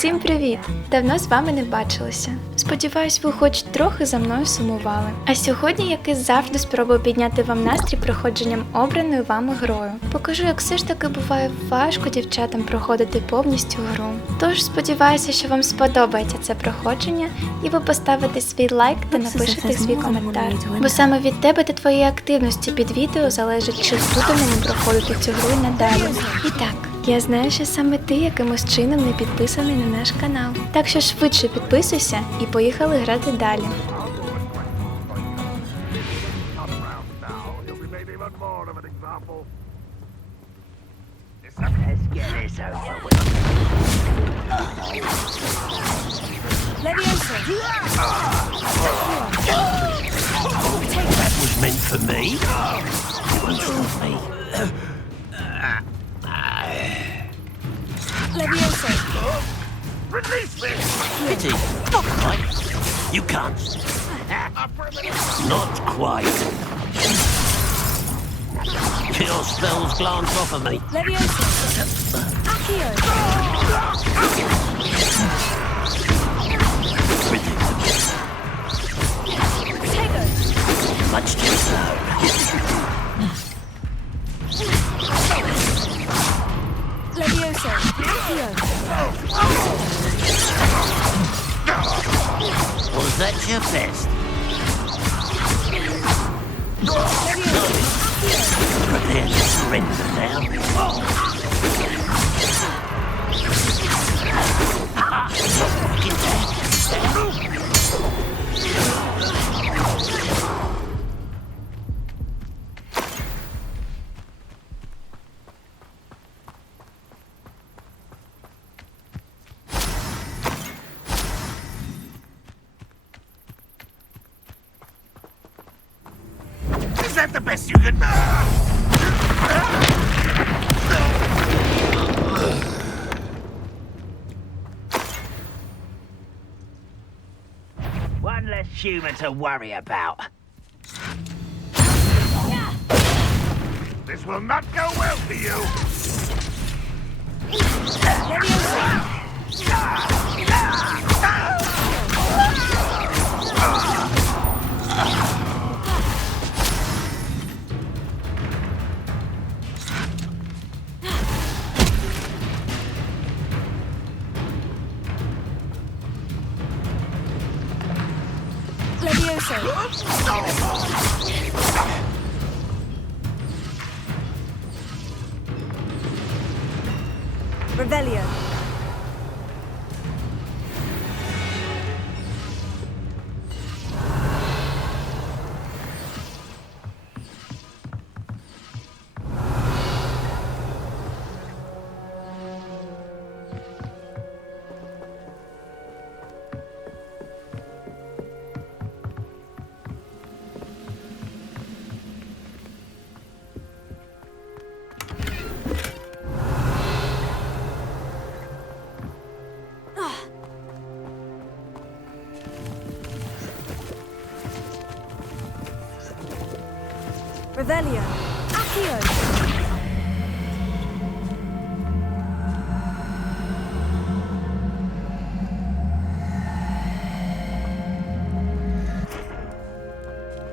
Усім привіт! Давно з вами не бачилися. Сподіваюсь, ви хоч трохи за мною сумували. А сьогодні, як і завжди, спробую підняти вам настрій проходженням обраною вами грою. Покажу, як все ж таки буває важко дівчатам проходити повністю гру. Тож сподіваюся, що вам сподобається це проходження і ви поставите свій лайк та напишете свій коментар. Бо саме від тебе та твоєї активності під відео залежить, чи будемо ми проходити цю гру і надалі. І так, я знаю, що саме ти якимось чином не підписаний на наш канал. Так що швидше підписуйся і поїхали грати далі. That was meant for me. You improve me. Release me! Pity. Not quite. You can't. Not quite. Your spells glance off of me. Much too slow. Was that your best? Prepare to surrender now. Get that. Is that the best you can do? One less human to worry about. This will not go well for you. Revelio. Revelio. Accio.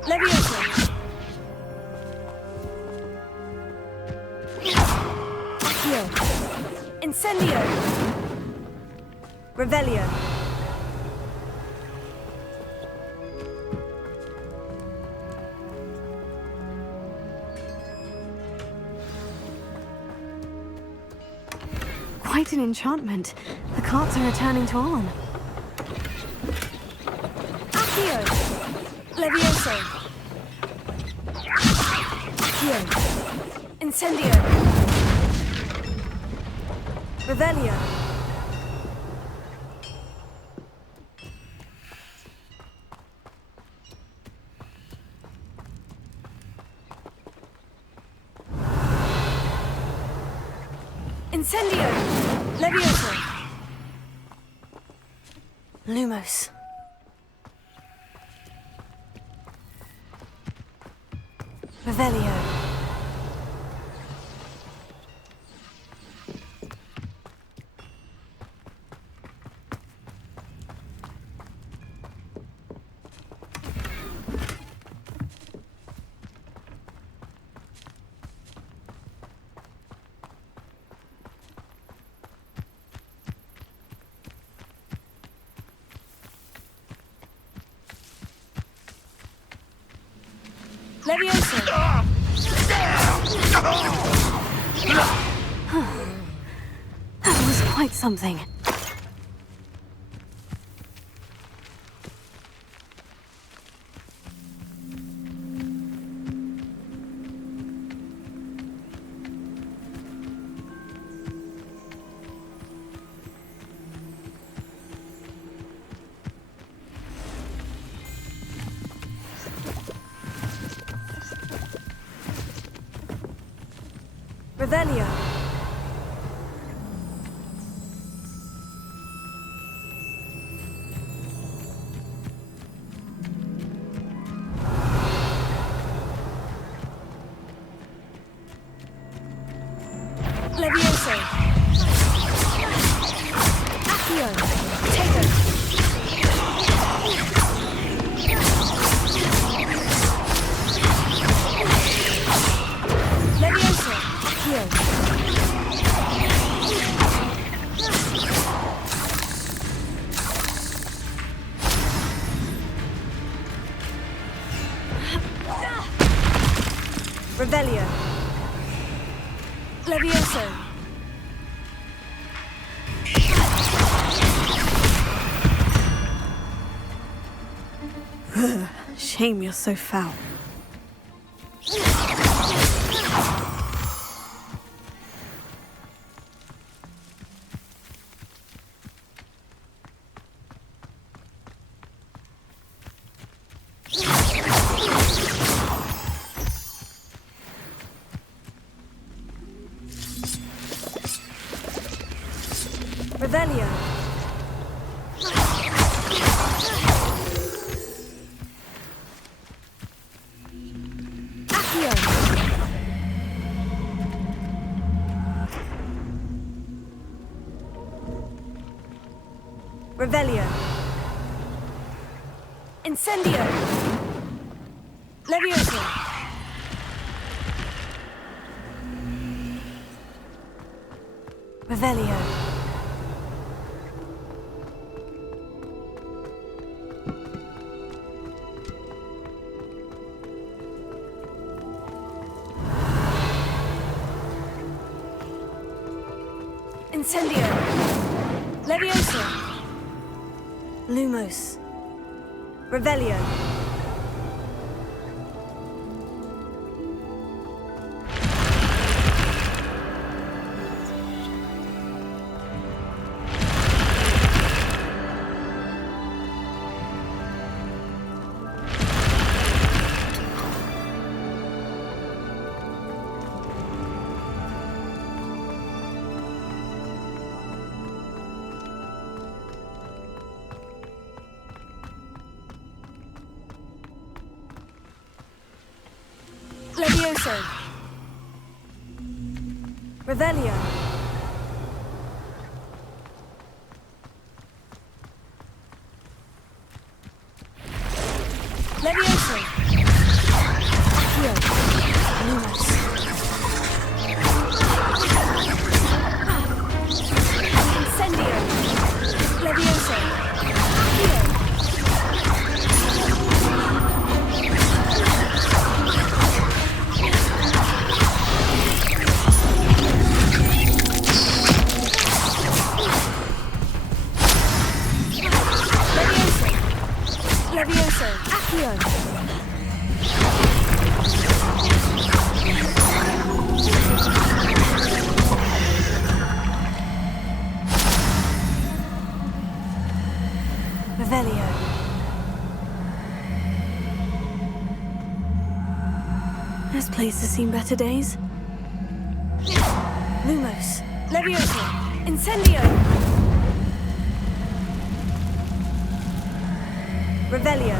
Levioso. Accio. Incendio. Revelio. Quite an enchantment. The carts are returning to on. Accio. Levioso. Accio. Incendio. Revelio. Incendio! Levioso! Lumos. Revelio. Leviosa! That was quite something. Revelio. Levioso. Accio. Potato. Levioso. Accio. Revelio. Levioso. Shame you're so foul. Revelio. Accio. Revelio. Incendio. Levioso. Revelio. Incendio. Levioso. Lumos. Revelio. Levioso. Revelio. Levioso. Accio. Lumos. Incendio. Levioso. Accio. Levioso. Accio. Revelio. This place has seen better days. Lumos. Levioso. Incendio. Revelio.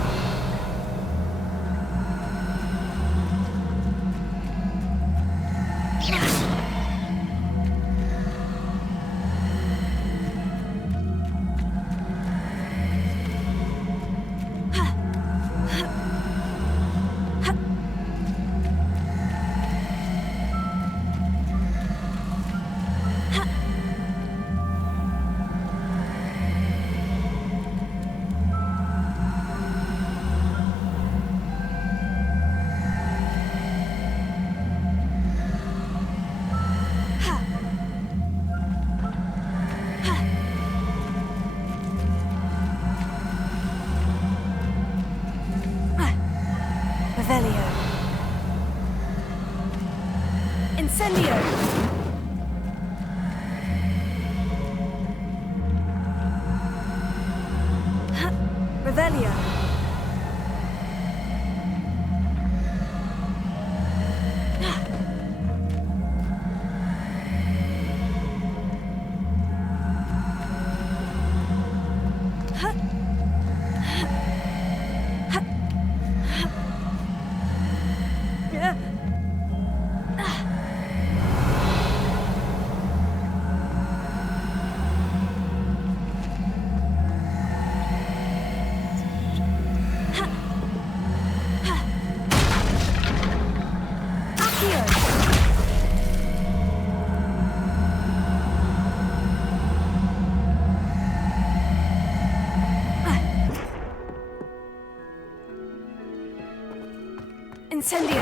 Incendio! Revelio! Incendio!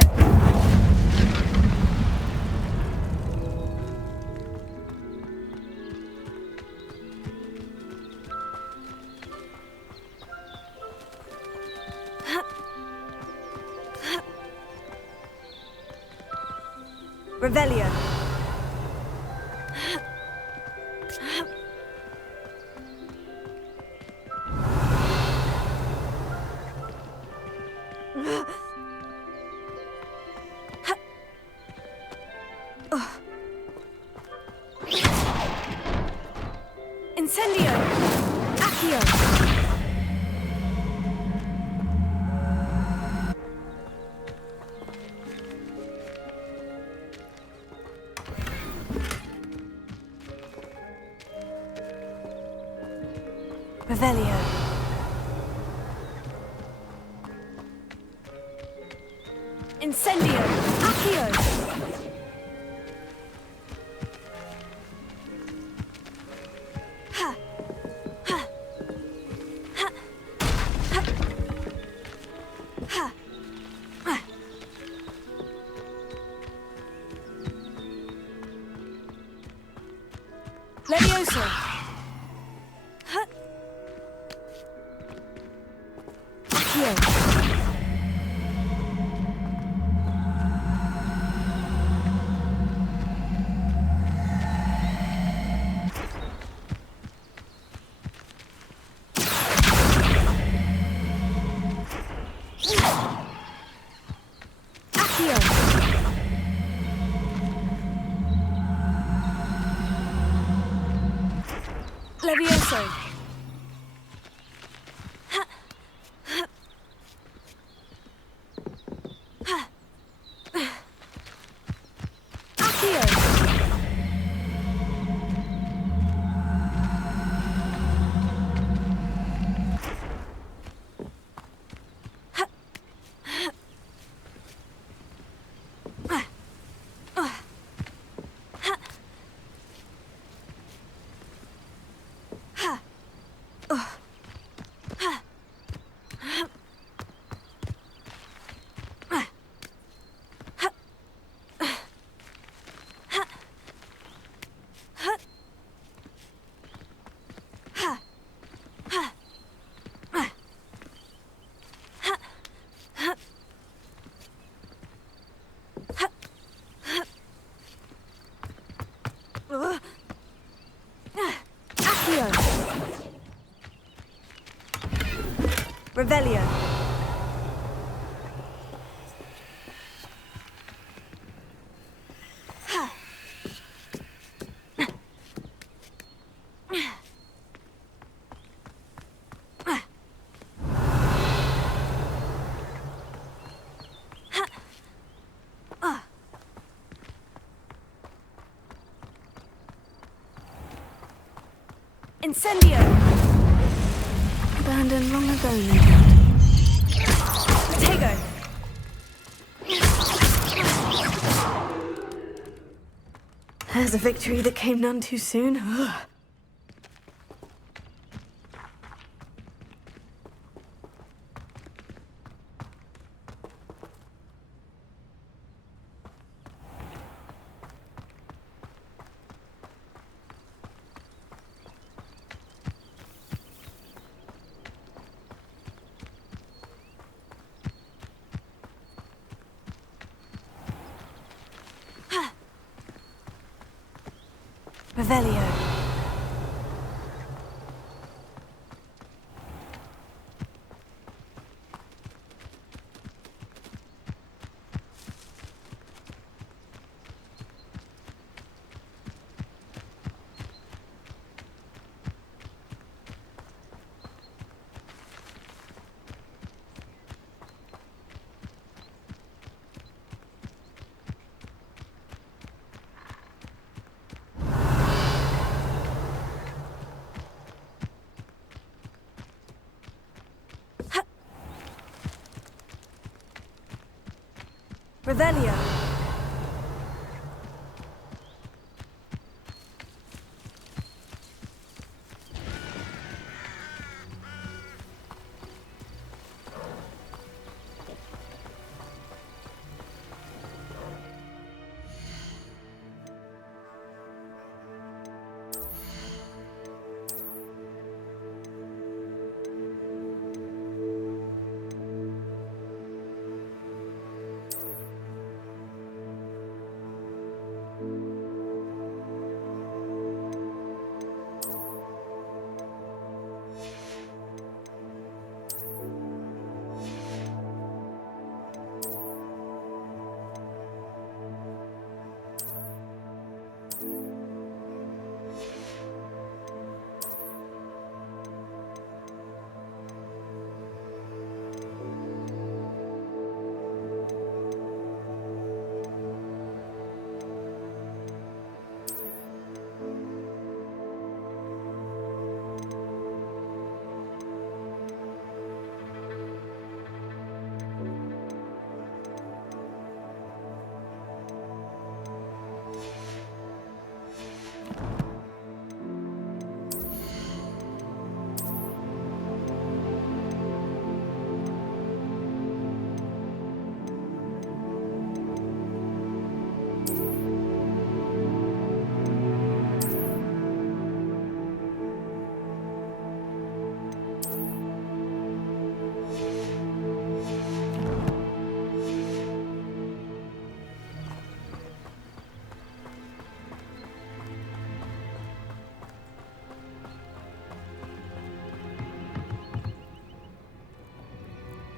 Revelio! Incendio! Accio! Revelio! Incendio! Accio! Levioso! Accio! Accio! Levioso! Accio! Accio! Revelio! Incendio! Abandoned long ago, no doubt. Tego! There's a victory that came none too soon. Ugh. Revelio. Revelio.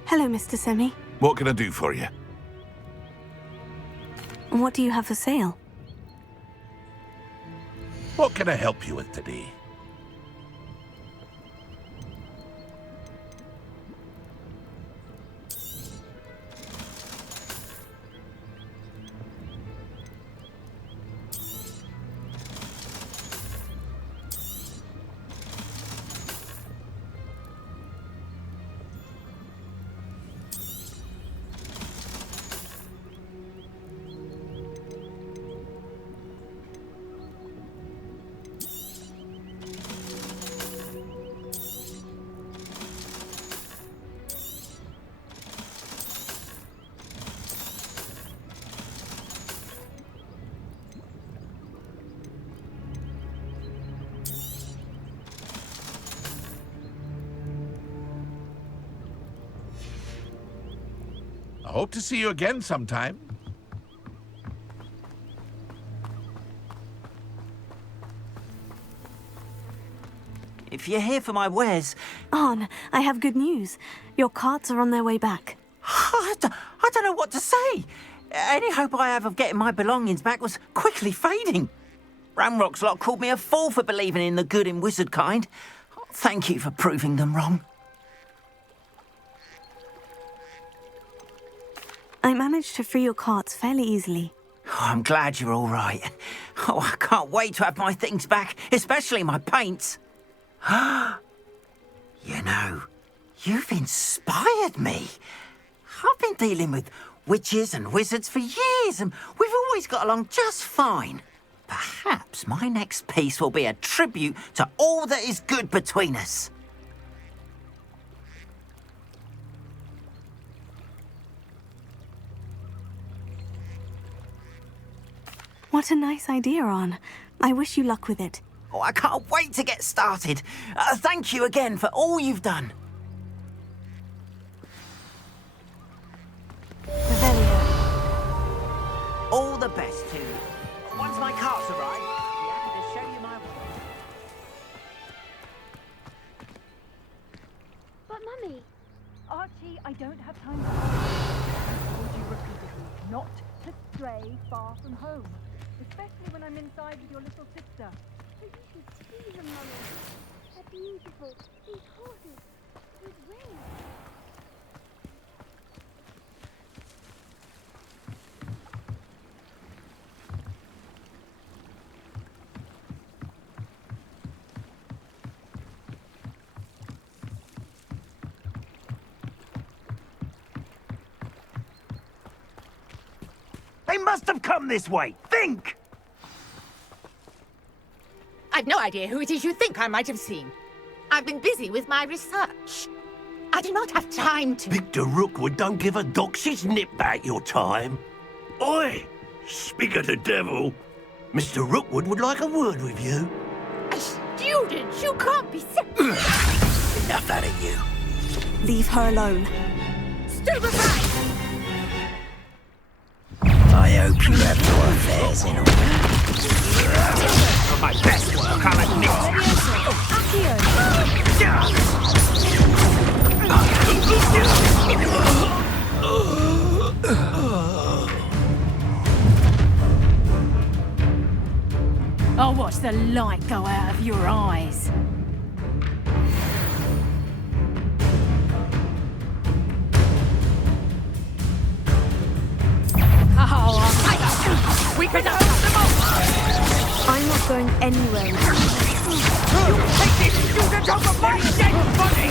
Hello, Mr. Semi. What can I do for you? What do you have for sale? What can I help you with today? I hope to see you again sometime. If you're here for my wares, Arn, I have good news. Your carts are on their way back. I don't know what to say. Any hope I have of getting my belongings back was quickly fading. Ramrock's lot called me a fool for believing in the good in wizard kind. Thank you for proving them wrong. I managed to free your carts fairly easily. Oh, I'm glad you're all right. Oh, I can't wait to have my things back, especially my paints. You know, you've inspired me. I've been dealing with witches and wizards for years, and we've always got along just fine. Perhaps my next piece will be a tribute to all that is good between us. What a nice idea, Arn. I wish you luck with it. Oh, I can't wait to get started. Thank you again for all you've done. Revelio. All the best to you. Once my carts arrive, I'll be happy to show you my Archie, I don't have time to I told you repeatedly not to stray far from home, especially when I'm inside with your little sister. But you should see them, Mummy. They're beautiful. These horses with wings. They must have come this way. Think! I've no idea who it is you think I might have seen. I've been busy with my research. I do not have time to... Victor Rookwood don't give a doxy's nip about your time. Oi! Speak of the devil. Mr. Rookwood would like a word with you. A student? You can't be... Enough out of you. Leave her alone. Stupefy! I hope you have your affairs in order. For my best work, I'll admit. I'll watch the light go out of your eyes. We could have them all! I'm not going anywhere. You take this student off of my dead body!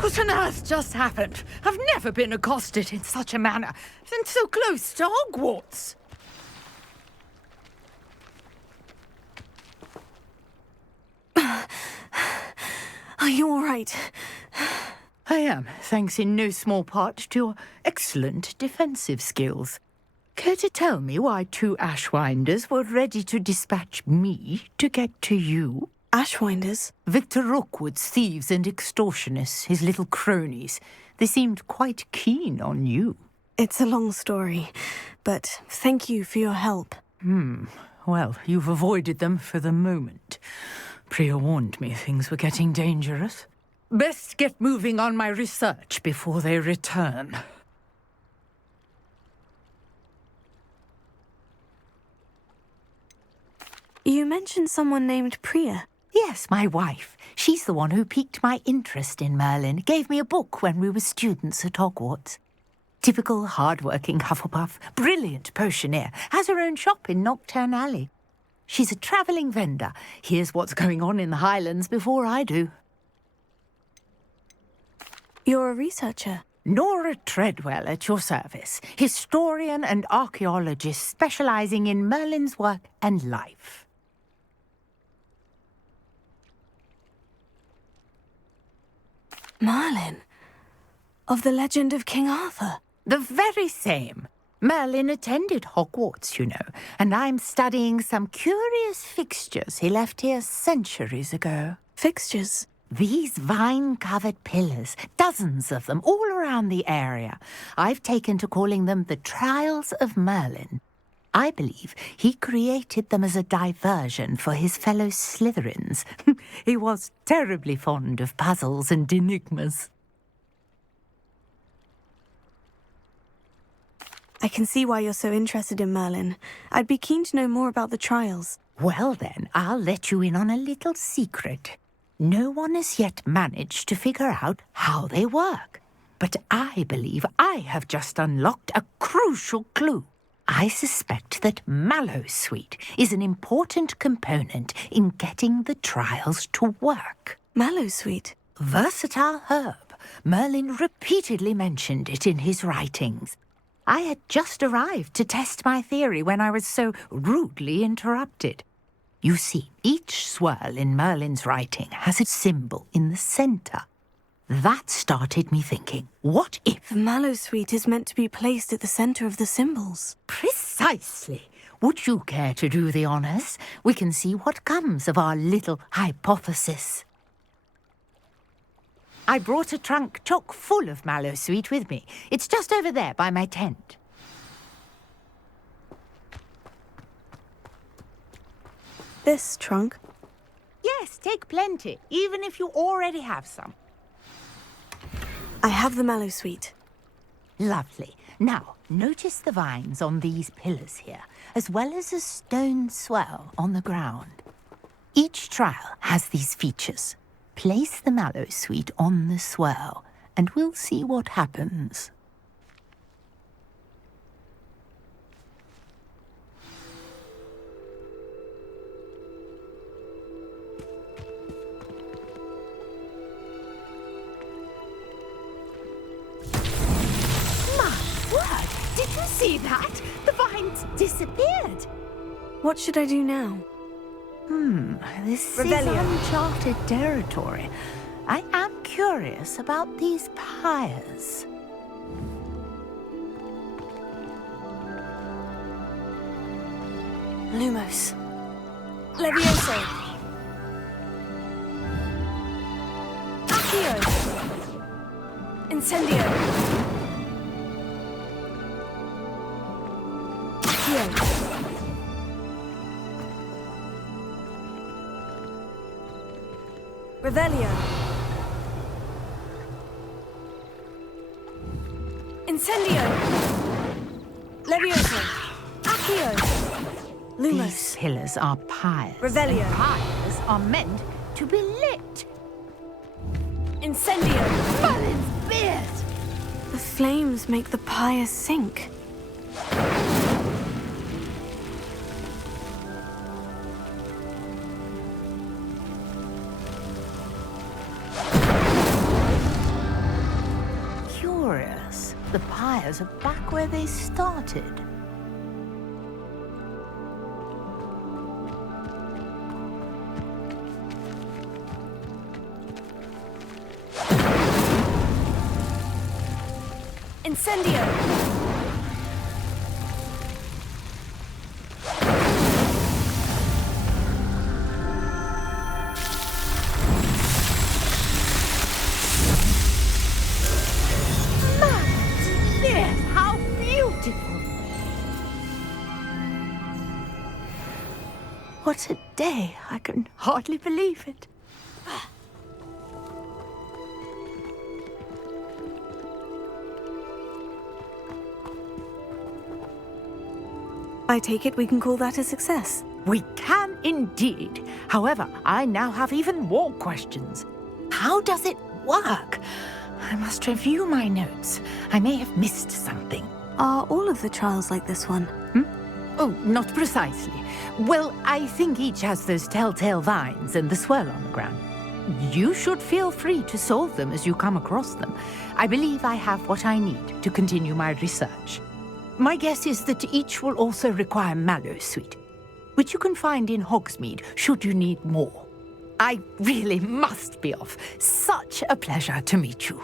What on earth just happened? I've never been accosted in such a manner, and so close to Hogwarts. Are you all right? I am, thanks in no small part to your excellent defensive skills. Care to tell me why two Ashwinders were ready to dispatch me to get to you? Ashwinders? Victor Rookwood's thieves and extortionists, his little cronies. They seemed quite keen on you. It's a long story, but thank you for your help. Well, you've avoided them for the moment. Priya warned me things were getting dangerous. Best get moving on my research before they return. You mentioned someone named Priya. Yes, my wife. She's the one who piqued my interest in Merlin, gave me a book when we were students at Hogwarts. Typical hard-working Hufflepuff, brilliant potioneer, has her own shop in Knockturn Alley. She's a travelling vendor. Hears what's going on in the Highlands before I do. You're a researcher. Nora Treadwell at your service, historian and archaeologist specialising in Merlin's work and life. Merlin? Of the legend of King Arthur? The very same. Merlin attended Hogwarts, you know, and I'm studying some curious fixtures he left here centuries ago. Fixtures? These vine-covered pillars, dozens of them, all around the area. I've taken to calling them the Trials of Merlin. I believe he created them as a diversion for his fellow Slytherins. He was terribly fond of puzzles and enigmas. I can see why you're so interested in Merlin. I'd be keen to know more about the trials. Well then, I'll let you in on a little secret. No one has yet managed to figure out how they work. But I believe I have just unlocked a crucial clue. I suspect that Mallowsweet is an important component in getting the trials to work. Mallowsweet? Versatile herb. Merlin repeatedly mentioned it in his writings. I had just arrived to test my theory when I was so rudely interrupted. You see, each swirl in Merlin's writing has a symbol in the centre. That started me thinking, what if... The Mallowsweet is meant to be placed at the centre of the symbols. Precisely. Would you care to do the honours? We can see what comes of our little hypothesis. I brought a trunk chock full of mallow sweet with me. It's just over there by my tent. This trunk? Yes, take plenty, even if you already have some. I have the mallow sweet. Lovely. Now, notice the vines on these pillars here, as well as a stone swell on the ground. Each trial has these features. Place the mallow sweet on the swell, and we'll see what happens. Word! Did you see that? The vines disappeared. What should I do now? This Rebellion. is uncharted territory. I am curious about these pyres. Lumos. Levioso. Accio. Incendio. Accio. Revelio. Incendio. Levioso. Accio. These Lumos. pillars are pyres. Revelio. And pyres are meant to be lit. Incendio. Merlin's beard! The flames make the pyre sink. Curious. The pyres are back where they started. Incendio. Yes, how beautiful! What a day! I can hardly believe it. I take it we can call that a success. We can indeed. However, I now have even more questions. How does it work? I must review my notes. I may have missed something. Are all of the trials like this one? Oh, not precisely. Well, I think each has those telltale vines and the swirl on the ground. You should feel free to solve them as you come across them. I believe I have what I need to continue my research. My guess is that each will also require mallow sweet, which you can find in Hogsmeade should you need more. I really must be off. Such a pleasure to meet you.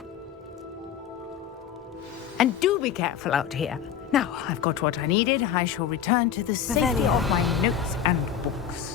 And do be careful out here. Now, I've got what I needed. I shall return to the safety Revelio. of my notes and books.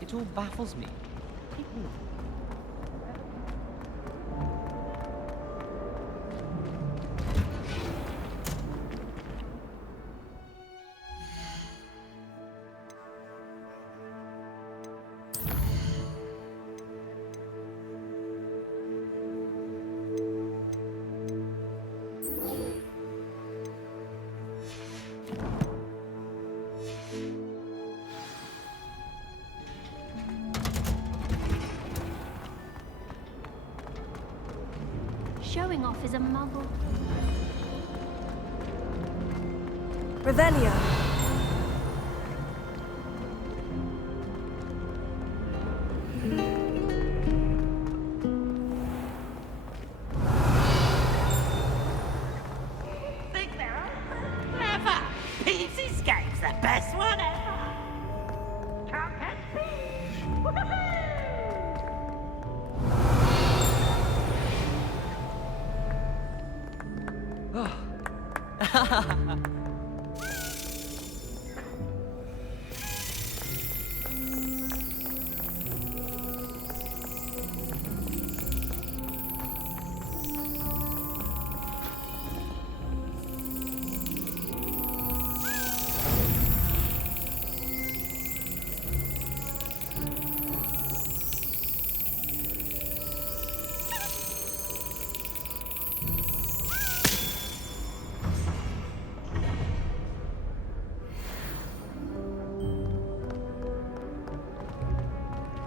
It all baffles me. showing off is a muggle. Revelio. Think they're all clever. Pete's Escape's the best one ever. Come and see.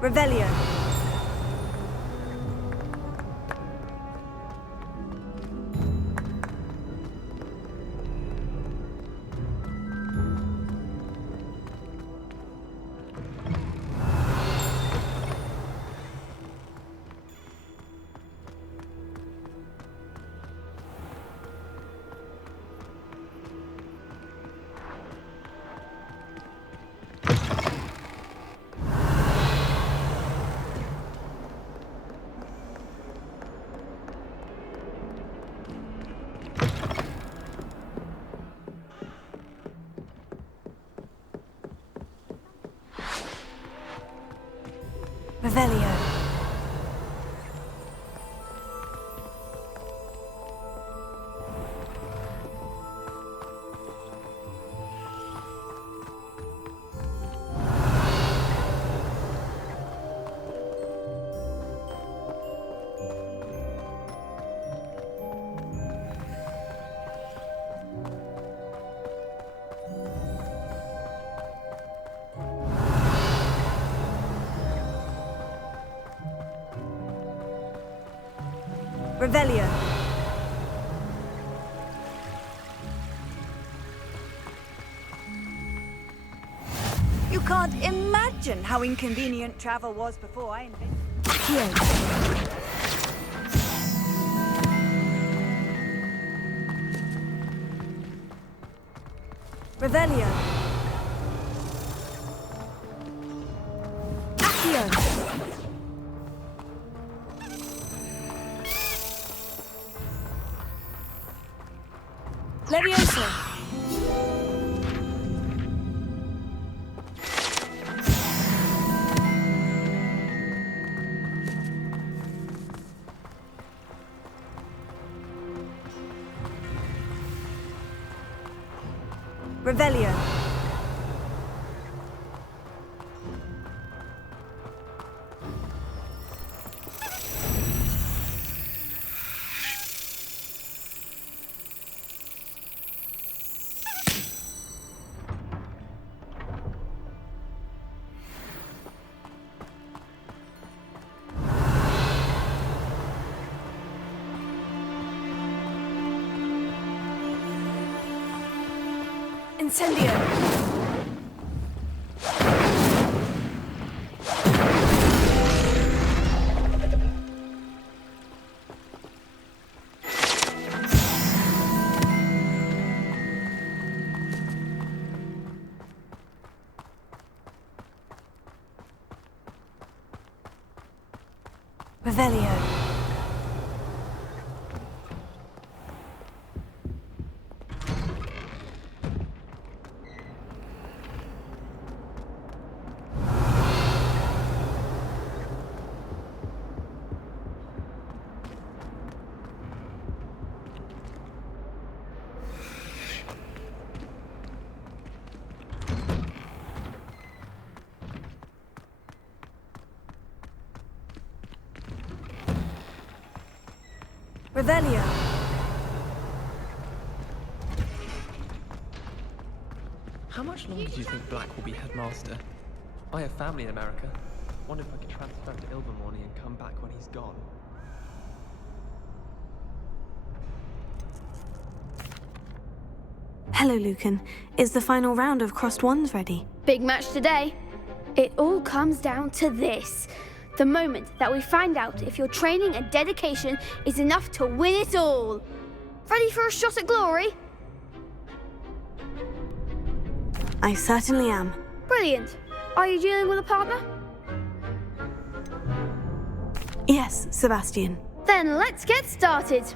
Revelio. Revelio. Revelio. You can't imagine how inconvenient travel was before I invented. Here. Revelio. Accio. Leviosa. Revelio. Incendio. Revelio. Revelio. How much longer do you think Black will be headmaster? I have family in America. Wonder if I could transfer to Ilvermorny and come back when he's gone. Hello, Lucan. Is the final round of crossed wands ready? Big match today. It all comes down to this. The moment that we find out if your training and dedication is enough to win it all. Ready for a shot at glory? I certainly am. Brilliant. Are you dealing with a partner? Yes, Sebastian. Then let's get started.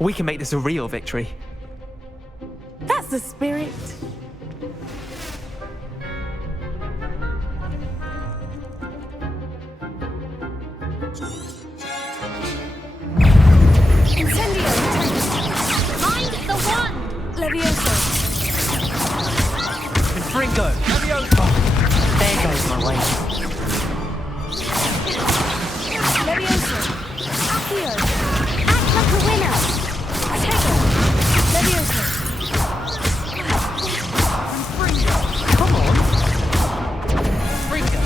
We can make this a real victory. That's the spirit. Incendio. Find the one. Levioso. Confringo! Levioso! There goes my way. Levioso. Accio. Act like a winner. Protego. Levioso. Come on! Confringo!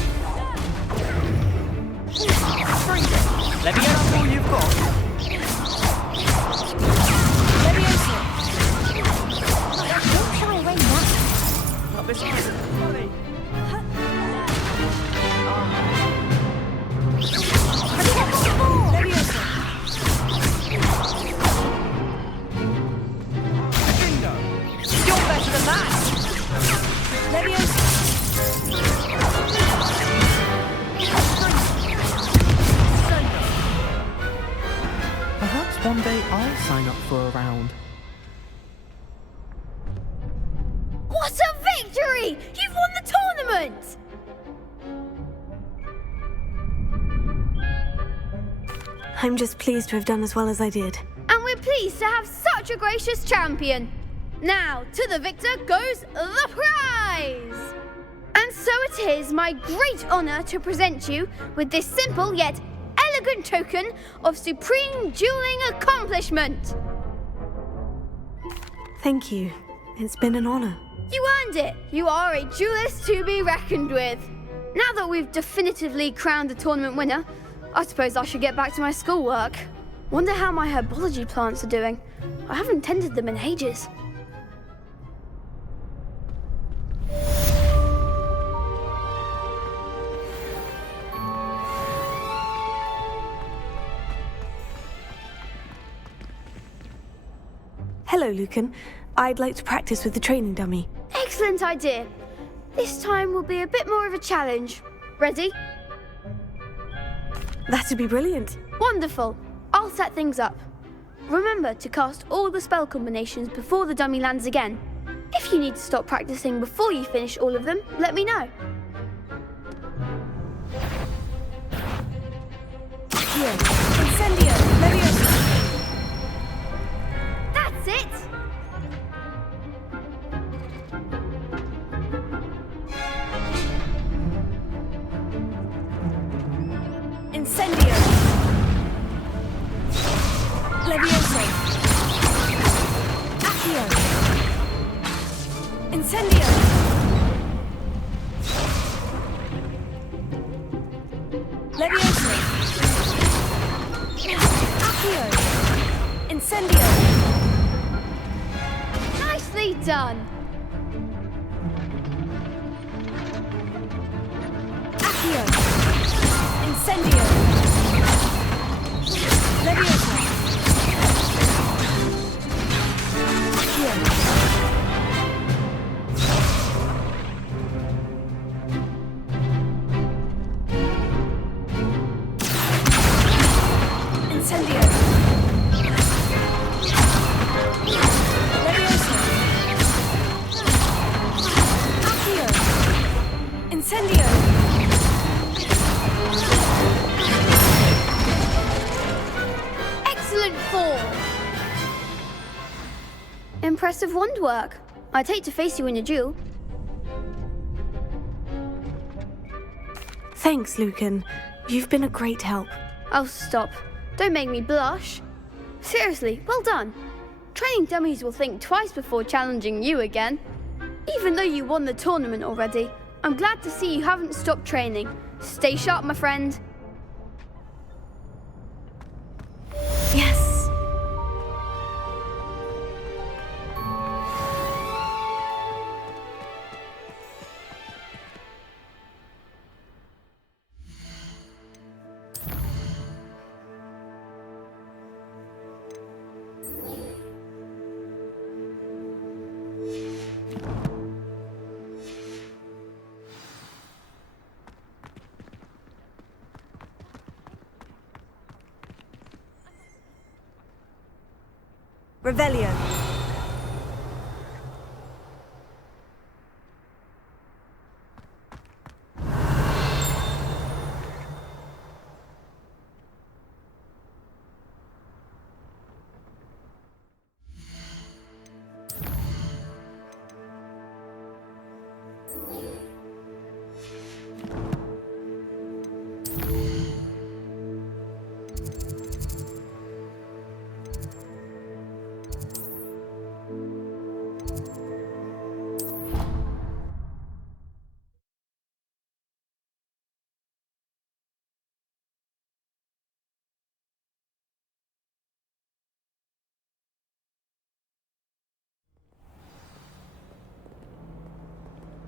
Confringo! Levioso, that's all you've got? Levioso. Don't try and win that. Not this one. Money! Levioso. Confringo! You're better than that! Levioso. Perhaps one day I'll sign up for a round. What a victory! You've won the tournament! I'm just pleased to have done as well as I did. And we're pleased to have such a gracious champion. Now, to the victor goes the prize! And so it is my great honour to present you with this simple yet elegant token of supreme dueling accomplishment. Thank you. It's been an honor. You earned it! You are a duelist to be reckoned with. Now that we've definitively crowned the tournament winner, I suppose I should get back to my schoolwork. Wonder how my herbology plants are doing. I haven't tended them in ages. Hello, Lucan. I'd like to practice with the training dummy. Excellent idea. This time will be a bit more of a challenge. Ready? That'd be brilliant. Wonderful. I'll set things up. Remember to cast all the spell combinations before the dummy lands again. If you need to stop practicing before you finish all of them, let me know. Here. Incendio. Levioso. That's it! Incendio. Levioso. Accio. Incendio. Levioso. Accio. Incendio. Nicely done. Accio. Incendio. Levioso. Accio. Incendio. Levioso. Accio. Incendio. Excellent form. Impressive wand work. I'd hate to face you in a duel. Thanks, Lucan. You've been a great help. Oh, stop. Don't make me blush. Seriously, well done. Training dummies will think twice before challenging you again. Even though you won the tournament already, I'm glad to see you haven't stopped training. Stay sharp, my friend. Yes. Revelio.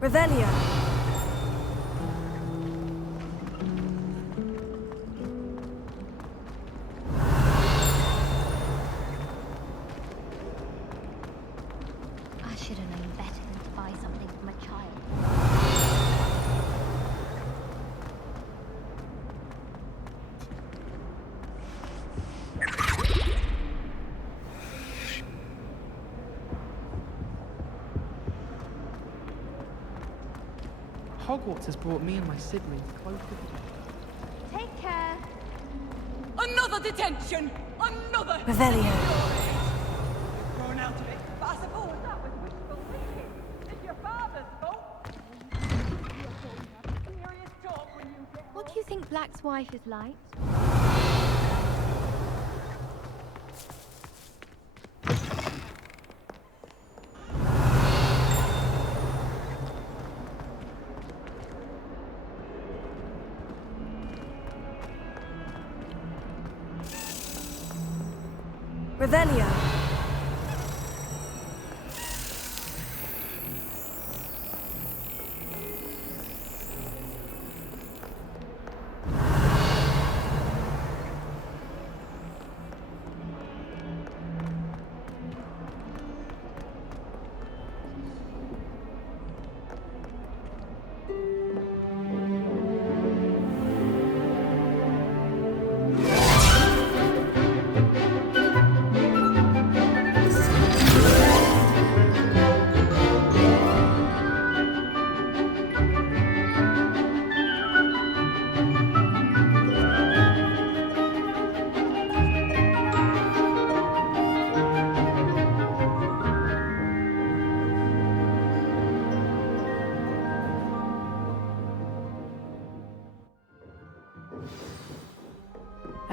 Revelio. I should have known better than to buy something from a child. Hogwarts has brought me and my siblings closer together. Take care. Another detention! Another! Revelio. Thrown out of it. But I suppose that was wishful thinking. It's your father's fault. Serious talk when you get What do you think Black's wife is like? Revelio.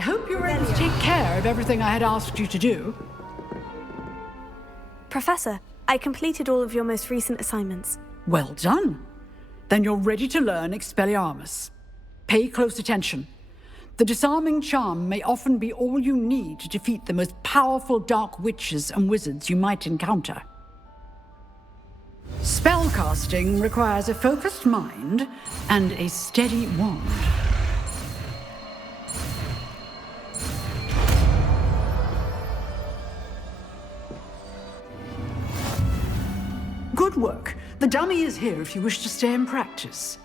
I hope you're able to take care of everything I had asked you to do. Professor, I completed all of your most recent assignments. Well done. Then you're ready to learn Expelliarmus. Pay close attention. The disarming charm may often be all you need to defeat the most powerful dark witches and wizards you might encounter. Spellcasting requires a focused mind and a steady wand. Good work. The dummy is here if you wish to stay and practice.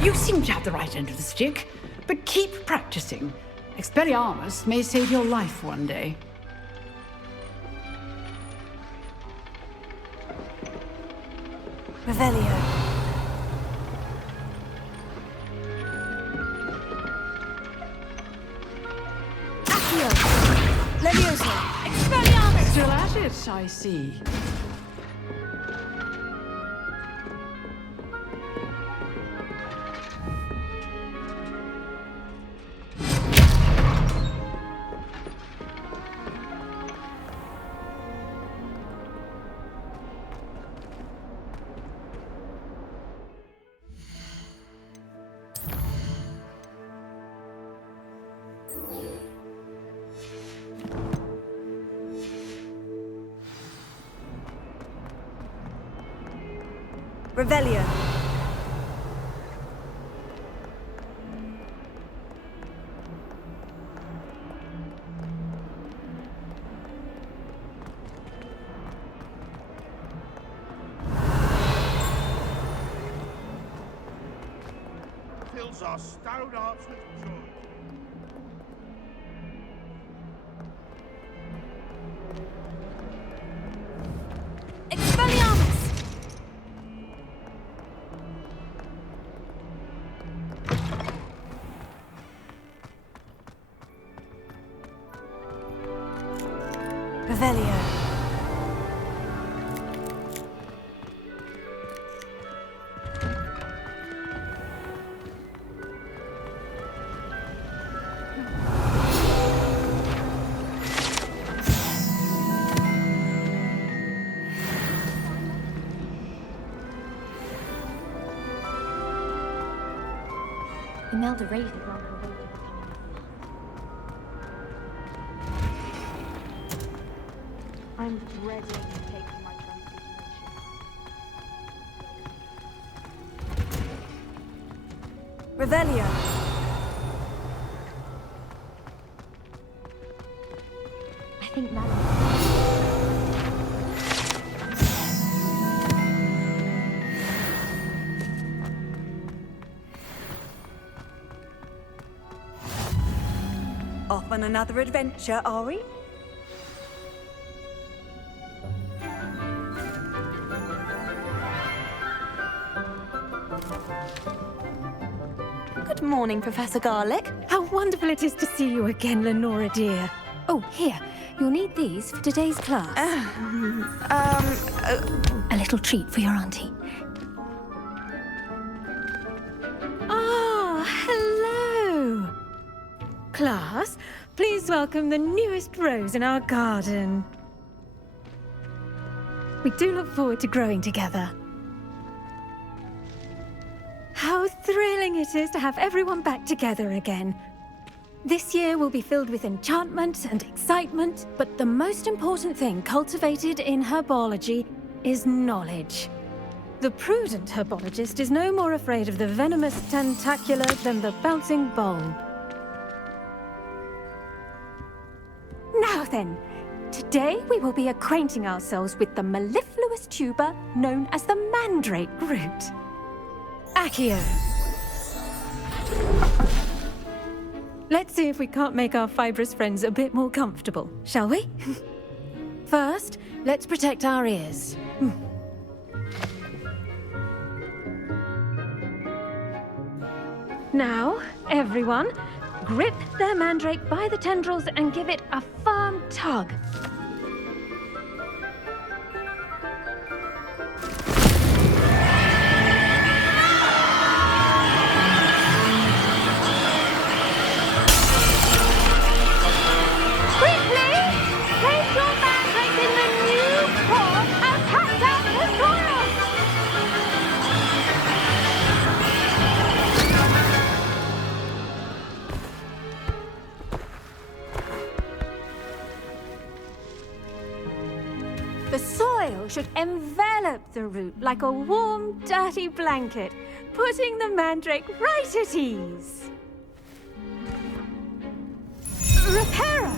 You seem to have the right end of the stick, but keep practicing. Expelliarmus may save your life one day. Revelio. Accio. Levioso. Expelliarmus. Still at it, I see. Revelio. Fills our stout hearts with joy. Expelliarmus! Revelio. Imelda raised it while we were waiting. I'm dreading taking my transfiguration. Revelio. I think Malin. Off on another adventure, are we? Good morning, Professor Garlick. How wonderful it is to see you again, Lenora dear. Oh, here, you'll need these for today's class. A little treat for your auntie. Ah, hello. Class, please welcome the newest rose in our garden. We do look forward to growing together. How thrilling it is to have everyone back together again. This year will be filled with enchantment and excitement, but the most important thing cultivated in herbology is knowledge. The prudent herbologist is no more afraid of the venomous tentacula than the bouncing bulb. Now then, today we will be acquainting ourselves with the mellifluous tuber known as the mandrake root. Accio. Let's see if we can't make our fibrous friends a bit more comfortable, shall we? First, let's protect our ears. Now, everyone, grip their mandrake by the tendrils and give it a firm tug. The soil should envelop the root like a warm, dirty blanket, putting the mandrake right at ease. Reparo!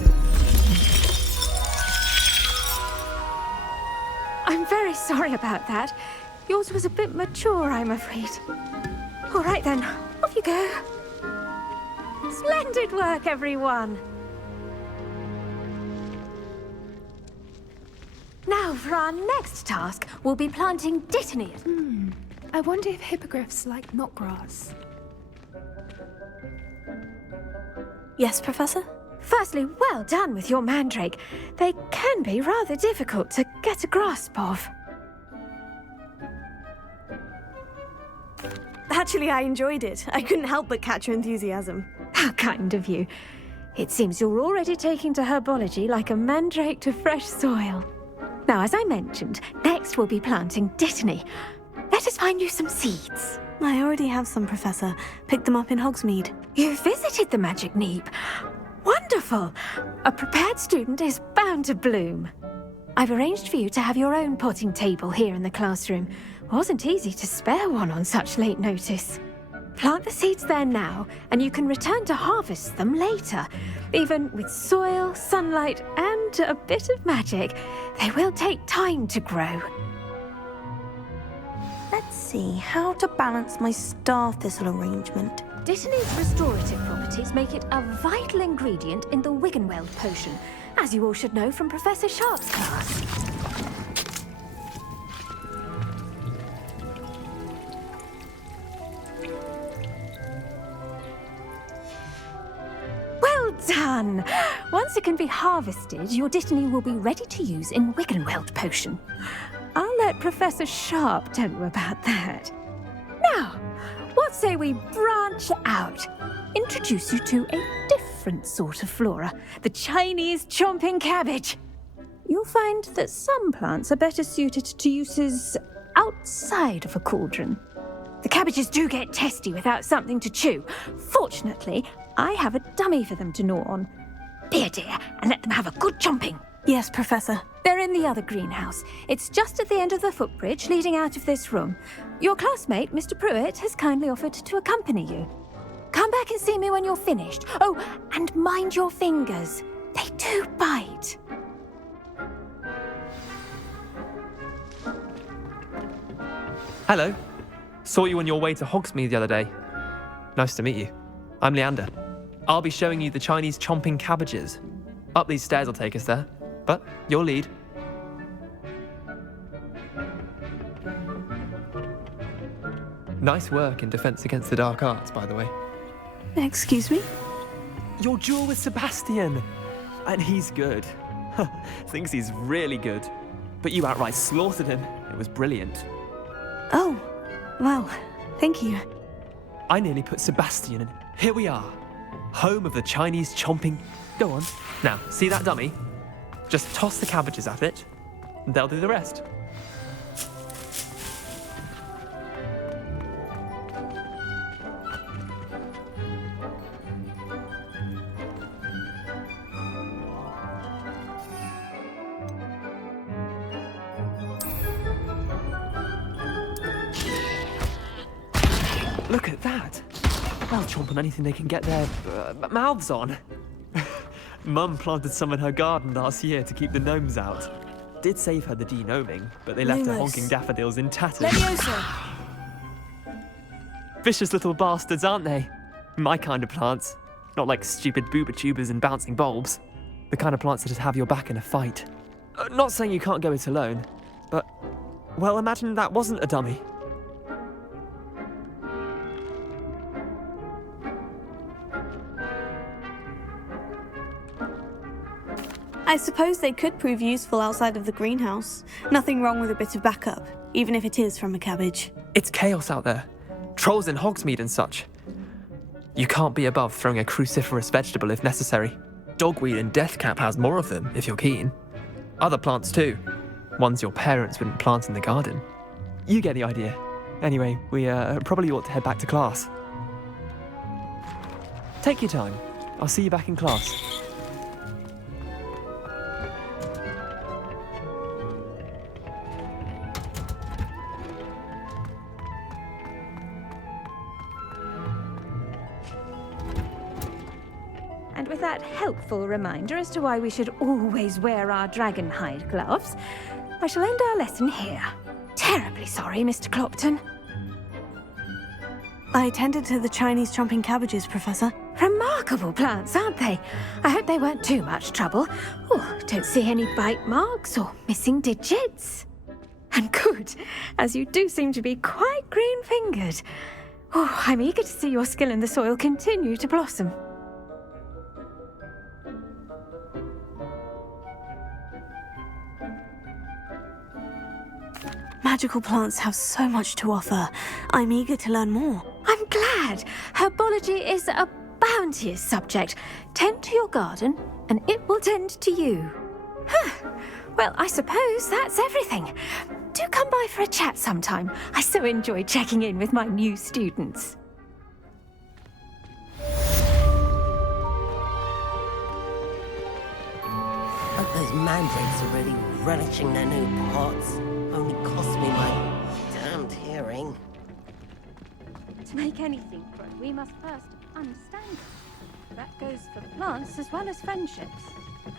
I'm very sorry about that. Yours was a bit mature, I'm afraid. All right then, off you go. Splendid work, everyone. Now, for our next task, we'll be planting dittany. I wonder if hippogriffs like knotgrass. Yes, Professor? Firstly, well done with your mandrake. They can be rather difficult to get a grasp of. Actually, I enjoyed it. I couldn't help but catch your enthusiasm. How kind of you. It seems you're already taking to herbology like a mandrake to fresh soil. Now, as I mentioned, next we'll be planting dittany. Let us find you some seeds. I already have some, Professor. Picked them up in Hogsmeade. You visited the Magic Neep. Wonderful! A prepared student is bound to bloom. I've arranged for you to have your own potting table here in the classroom. Wasn't easy to spare one on such late notice. Plant the seeds there now, and you can return to harvest them later. Even with soil, sunlight, and a bit of magic, they will take time to grow. Let's see how to balance my star thistle arrangement. Dittany's restorative properties make it a vital ingredient in the Wiggenweld potion, as you all should know from Professor Sharp's class. Well done! Once it can be harvested, your Dittany will be ready to use in Wiggenweld potion. I'll let Professor Sharp tell you about that. Now, what say we branch out? Introduce you to a different sort of flora, the Chinese chomping cabbage. You'll find that some plants are better suited to uses outside of a cauldron. The cabbages do get testy without something to chew. Fortunately, I have a dummy for them to gnaw on. Be a dear and let them have a good chomping. Yes, Professor. They're in the other greenhouse. It's just at the end of the footbridge leading out of this room. Your classmate, Mr. Pruitt, has kindly offered to accompany you. Come back and see me when you're finished. Oh, and mind your fingers. They do bite. Hello. Saw you on your way to Hogsmeade the other day. Nice to meet you. I'm Leander. I'll be showing you the Chinese chomping cabbages. Up these stairs will take us there, but your lead. Nice work in Defense Against the Dark Arts, by the way. Excuse me? Your duel with Sebastian! And he's good. Thinks he's really good. But you outright slaughtered him. It was brilliant. Oh, well, thank you. I nearly put Sebastian in. Here we are. Home of the Chinese chomping... Go on. Now, see that dummy? Just toss the cabbages at it, and they'll do the rest. Look at that! They'll chomp on anything they can get their mouths on. Mum planted some in her garden last year to keep the gnomes out. Did save her the de-gnoming, but they left her honking daffodils in tatters. Vicious little bastards, aren't they? My kind of plants. Not like stupid booba tubers and bouncing bulbs. The kind of plants that'd have your back in a fight. Not saying you can't go it alone, but... Well, imagine that wasn't a dummy. I suppose they could prove useful outside of the greenhouse. Nothing wrong with a bit of backup, even if it is from a cabbage. It's chaos out there. Trolls in Hogsmeade and such. You can't be above throwing a cruciferous vegetable if necessary. Dogweed and deathcap has more of them, if you're keen. Other plants too. Ones your parents wouldn't plant in the garden. You get the idea. Anyway, we probably ought to head back to class. Take your time. I'll see you back in class. And with that helpful reminder as to why we should always wear our dragon hide gloves, I shall end our lesson here. Terribly sorry, Mr. Clopton. I tended to the Chinese chomping cabbages, Professor. Remarkable plants, aren't they? I hope they weren't too much trouble. Oh, don't see any bite marks or missing digits. And good, as you do seem to be quite green-fingered. Oh, I'm eager to see your skill in the soil continue to blossom. Magical plants have so much to offer. I'm eager to learn more. I'm glad. Herbology is a bounteous subject. Tend to your garden, and it will tend to you. Well, I suppose that's everything. Do come by for a chat sometime. I so enjoy checking in with my new students. There's mandrakes are really relishing their new pots. Only cost me my damned hearing. To make anything grow, we must first understand it. That goes for plants as well as friendships.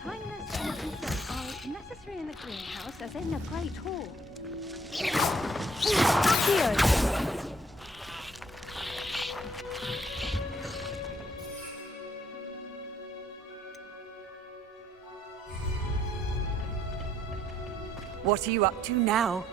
Kindness and concern are as necessary in the greenhouse as in the Great Hall. Accio! What are you up to now?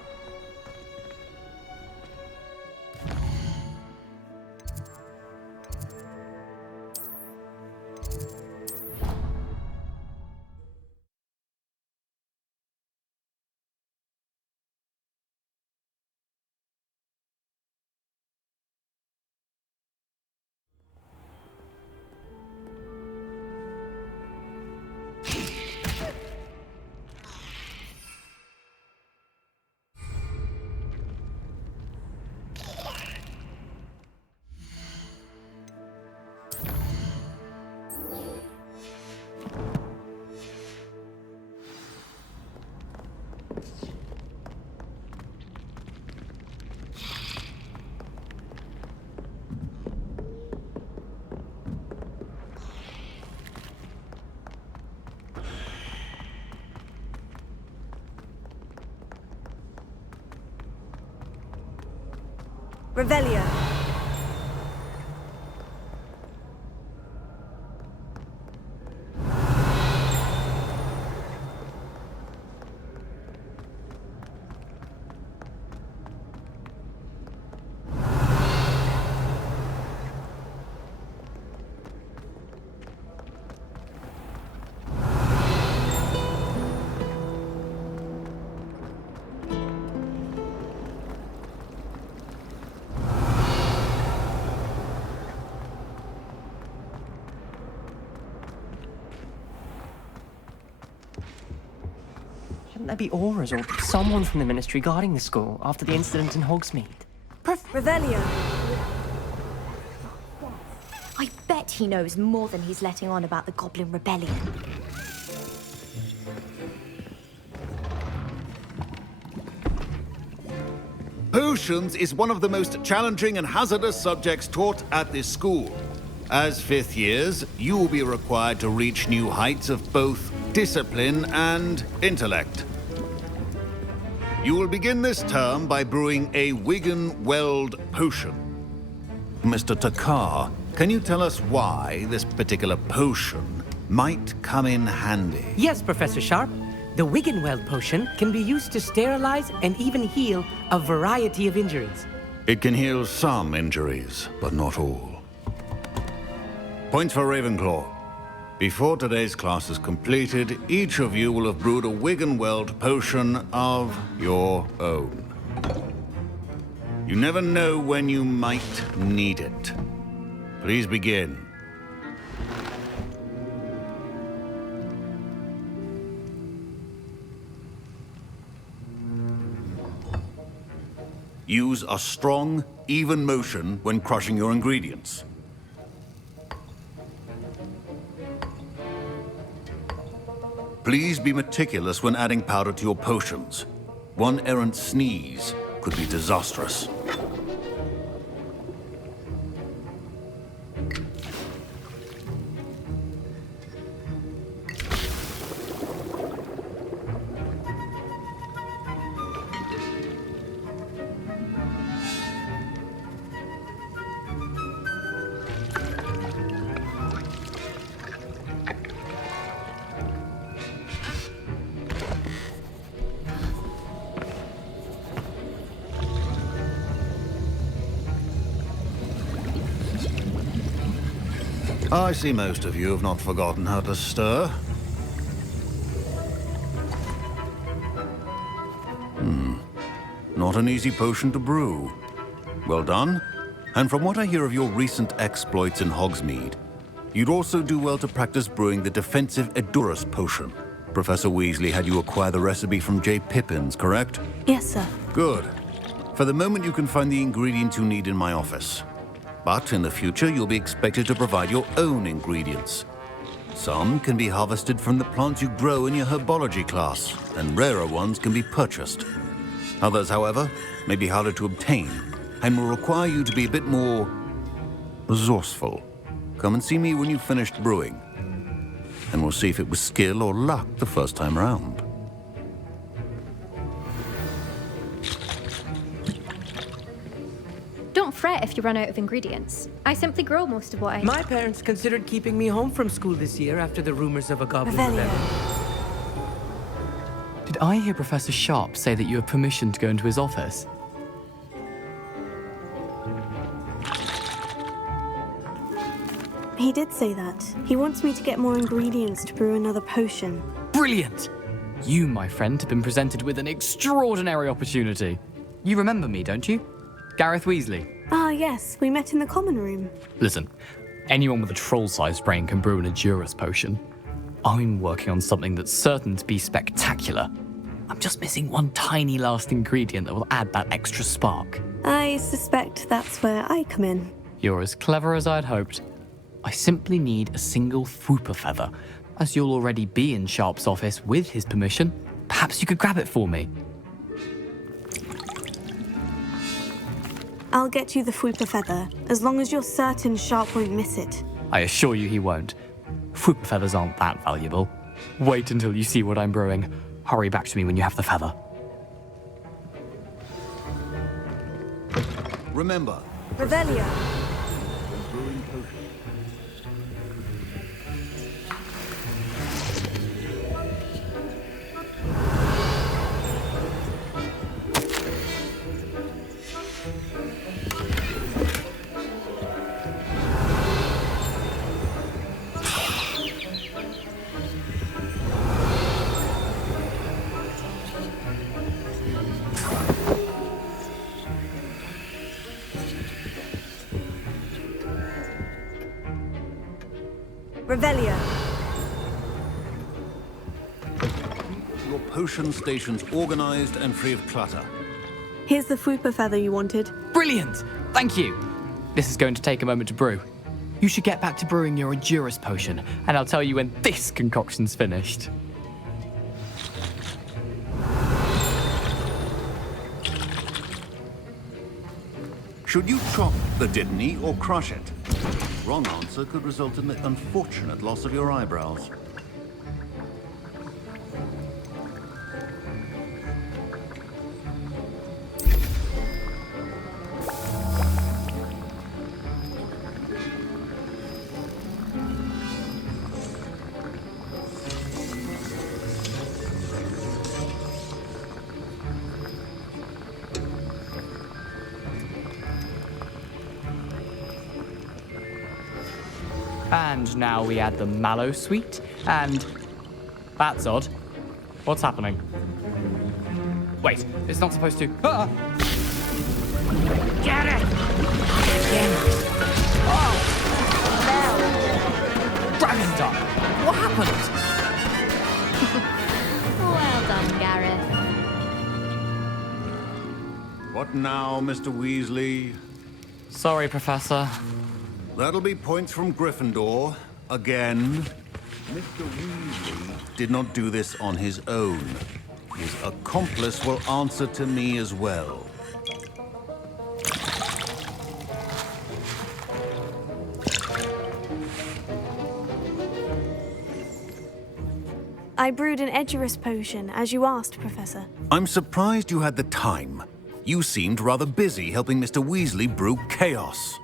Revelio. Shouldn't there be auras or someone from the Ministry guarding the school after the incident in Hogsmeade? Revelio. I bet he knows more than he's letting on about the Goblin Rebellion. Potions is one of the most challenging and hazardous subjects taught at this school. As fifth years, you will be required to reach new heights of both discipline and intellect. You will begin this term by brewing a Wiggenweld potion. Mr. Takar, can you tell us why this particular potion might come in handy? Yes, Professor Sharp. The Wiggenweld potion can be used to sterilize and even heal a variety of injuries. It can heal some injuries, but not all. Points for Ravenclaw. Before today's class is completed, each of you will have brewed a Wiggenweld potion of your own. You never know when you might need it. Please begin. Use a strong, even motion when crushing your ingredients. Please be meticulous when adding powder to your potions. One errant sneeze could be disastrous. I see most of you have not forgotten how to stir. Not an easy potion to brew. Well done. And from what I hear of your recent exploits in Hogsmeade, you'd also do well to practice brewing the defensive Edurus potion. Professor Weasley had you acquire the recipe from J. Pippins, correct? Yes, sir. Good. For the moment, you can find the ingredients you need in my office. But in the future, you'll be expected to provide your own ingredients. Some can be harvested from the plants you grow in your herbology class, and rarer ones can be purchased. Others, however, may be harder to obtain, and will require you to be a bit more resourceful. Come and see me when you've finished brewing, and we'll see if it was skill or luck the first time round. Don't fret if you run out of ingredients. I simply grow most of what I... My parents considered keeping me home from school this year after the rumors of a goblin rebellion. Did I hear Professor Sharp say that you have permission to go into his office? He did say that. He wants me to get more ingredients to brew another potion. Brilliant! You, my friend, have been presented with an extraordinary opportunity. You remember me, don't you? Gareth Weasley. Ah, yes, we met in the common room. Listen, anyone with a troll-sized brain can brew an Edurus potion. I'm working on something that's certain to be spectacular. I'm just missing one tiny last ingredient that will add that extra spark. I suspect that's where I come in. You're as clever as I'd hoped. I simply need a single Fwooper feather. As you'll already be in Sharp's office with his permission, perhaps you could grab it for me. I'll get you the Fwooper feather, as long as you're certain Sharp won't miss it. I assure you he won't. Fwooper feathers aren't that valuable. Wait until you see what I'm brewing. Hurry back to me when you have the feather. Remember, Revelio. brewing potion. Revelio. Your potion stations organized and free of clutter. Here's the Fwooper feather you wanted. Brilliant! Thank you! This is going to take a moment to brew. You should get back to brewing your Edurus potion, and I'll tell you when this concoction's finished. Should you chop the Didney or crush it? Wrong answer could result in the unfortunate loss of your eyebrows. And now we add the mallow sweet, and... That's odd. What's happening? Wait, it's not supposed to... Ah! Get it! Oh! Dragon Dart! What happened? Well done, Gareth. What now, Mr. Weasley? Sorry, Professor. That'll be points from Gryffindor. Again. Mr. Weasley did not do this on his own. His accomplice will answer to me as well. I brewed an Edurus potion, as you asked, Professor. I'm surprised you had the time. You seemed rather busy helping Mr. Weasley brew chaos.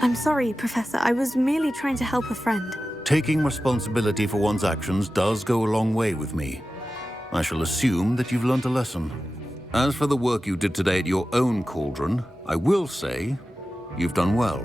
I'm sorry, Professor. I was merely trying to help a friend. Taking responsibility for one's actions does go a long way with me. I shall assume that you've learnt a lesson. As for the work you did today at your own cauldron, I will say you've done well.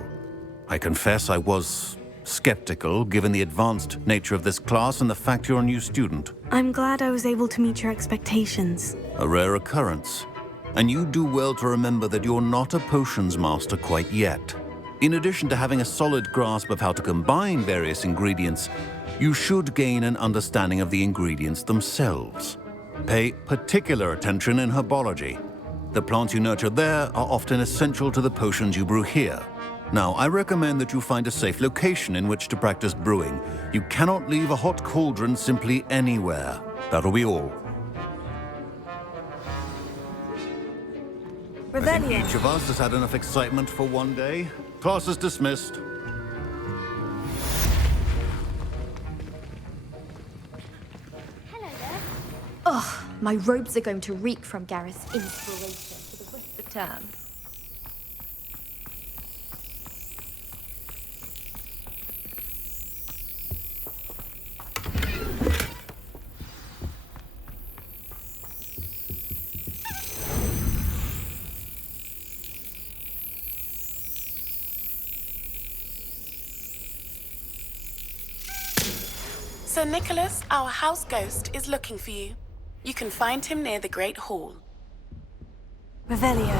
I confess I was skeptical, given the advanced nature of this class and the fact you're a new student. I'm glad I was able to meet your expectations. A rare occurrence. And you do well to remember that you're not a potions master quite yet. In addition to having a solid grasp of how to combine various ingredients, you should gain an understanding of the ingredients themselves. Pay particular attention in herbology. The plants you nurture there are often essential to the potions you brew here. Now, I recommend that you find a safe location in which to practice brewing. You cannot leave a hot cauldron simply anywhere. That'll be all. I think each of us has had enough excitement for one day. Class is dismissed. Ugh, my robes are going to reek from Gareth's inspiration for the rest of term. Sir Nicholas, our house ghost, is looking for you. You can find him near the Great Hall. Revelio.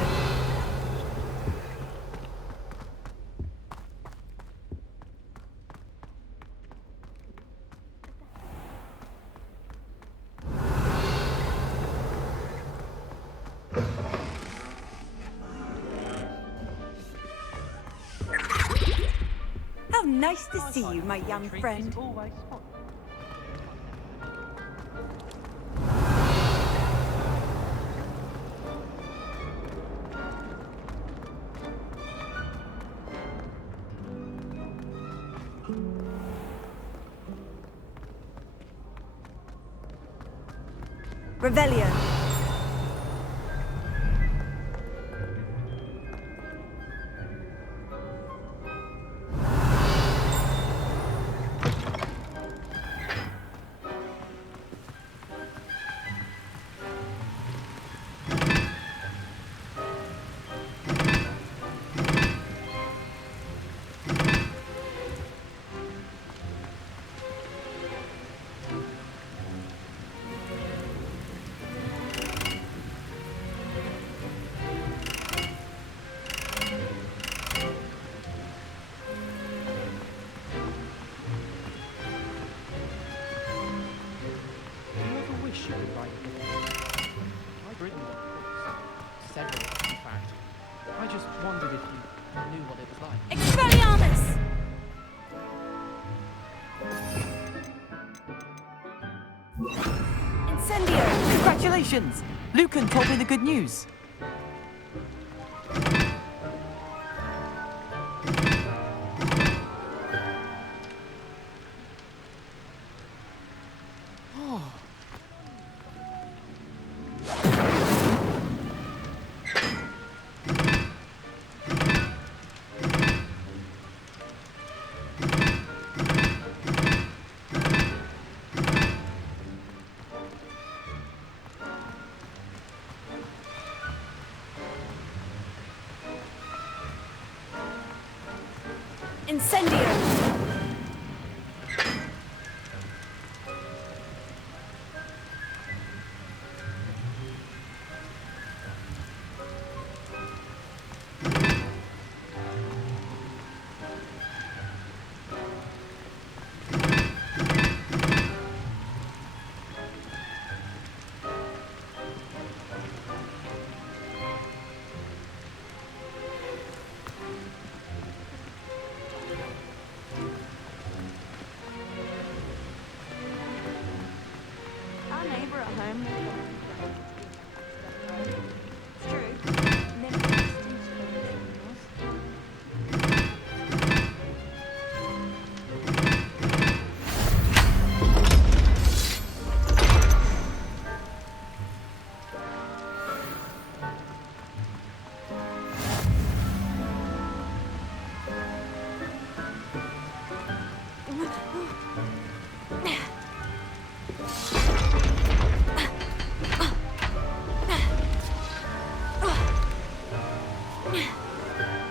How nice to see you, my young friend. Revelio. I've written several, in fact. I just wondered if you knew what it was like. Expelliarmus! Incendio! Congratulations! Lucan told me the good news. Incendio!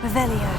Revelio.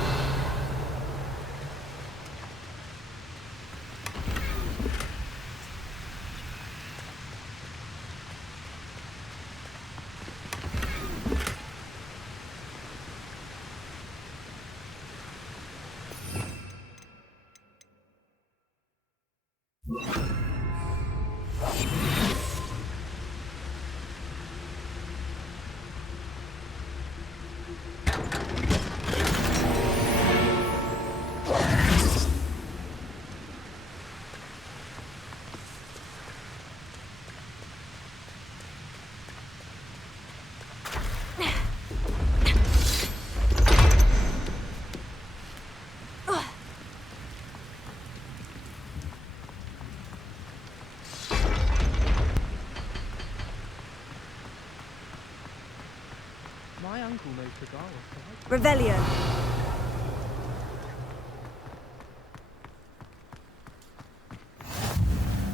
Revelio.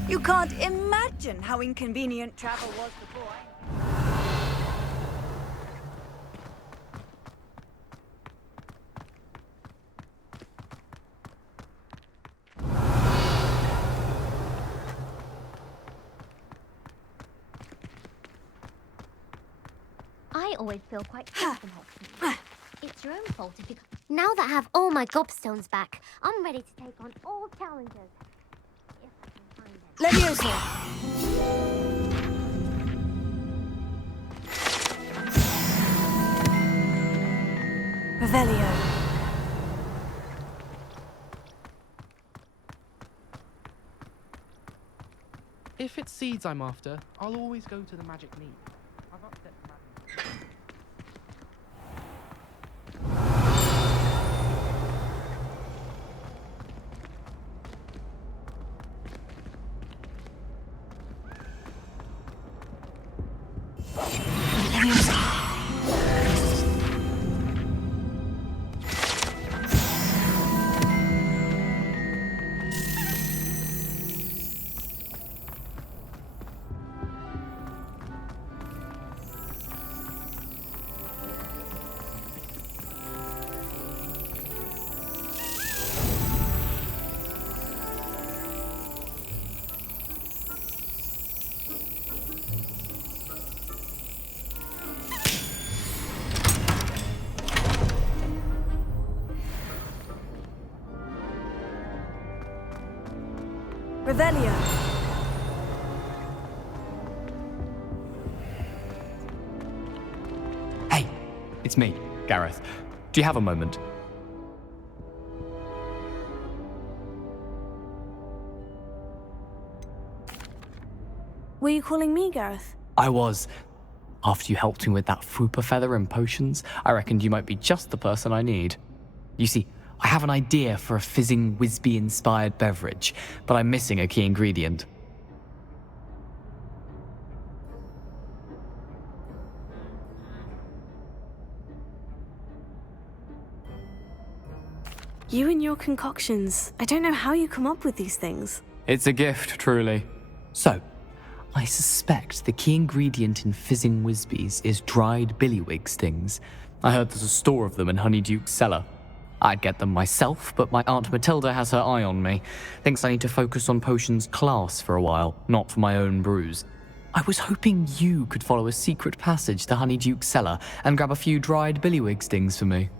You can't imagine how inconvenient travel was before. I always feel quite safe in Hogsmeade. It's your own fault if you... Now that I have all my gobstones back, I'm ready to take on all challenges. If I can find them. Leviosa. Revelio. If it's seeds I'm after, I'll always go to the magic mead. I've upset the magic. Revelio. Hey, it's me, Gareth. Do you have a moment? Were you calling me, Gareth? I was. After you helped me with that fupa feather and potions, I reckoned you might be just the person I need. You see, I have an idea for a fizzing Wisby-inspired beverage, but I'm missing a key ingredient. You and your concoctions. I don't know how you come up with these things. It's a gift, truly. So, I suspect the key ingredient in fizzing Wisbies is dried billywig stings. I heard there's a store of them in Honeyduke's cellar. I'd get them myself, but my Aunt Matilda has her eye on me. Thinks I need to focus on potions class for a while, not for my own brews. I was hoping you could follow a secret passage to Honeyduke's cellar and grab a few dried billywig stings for me.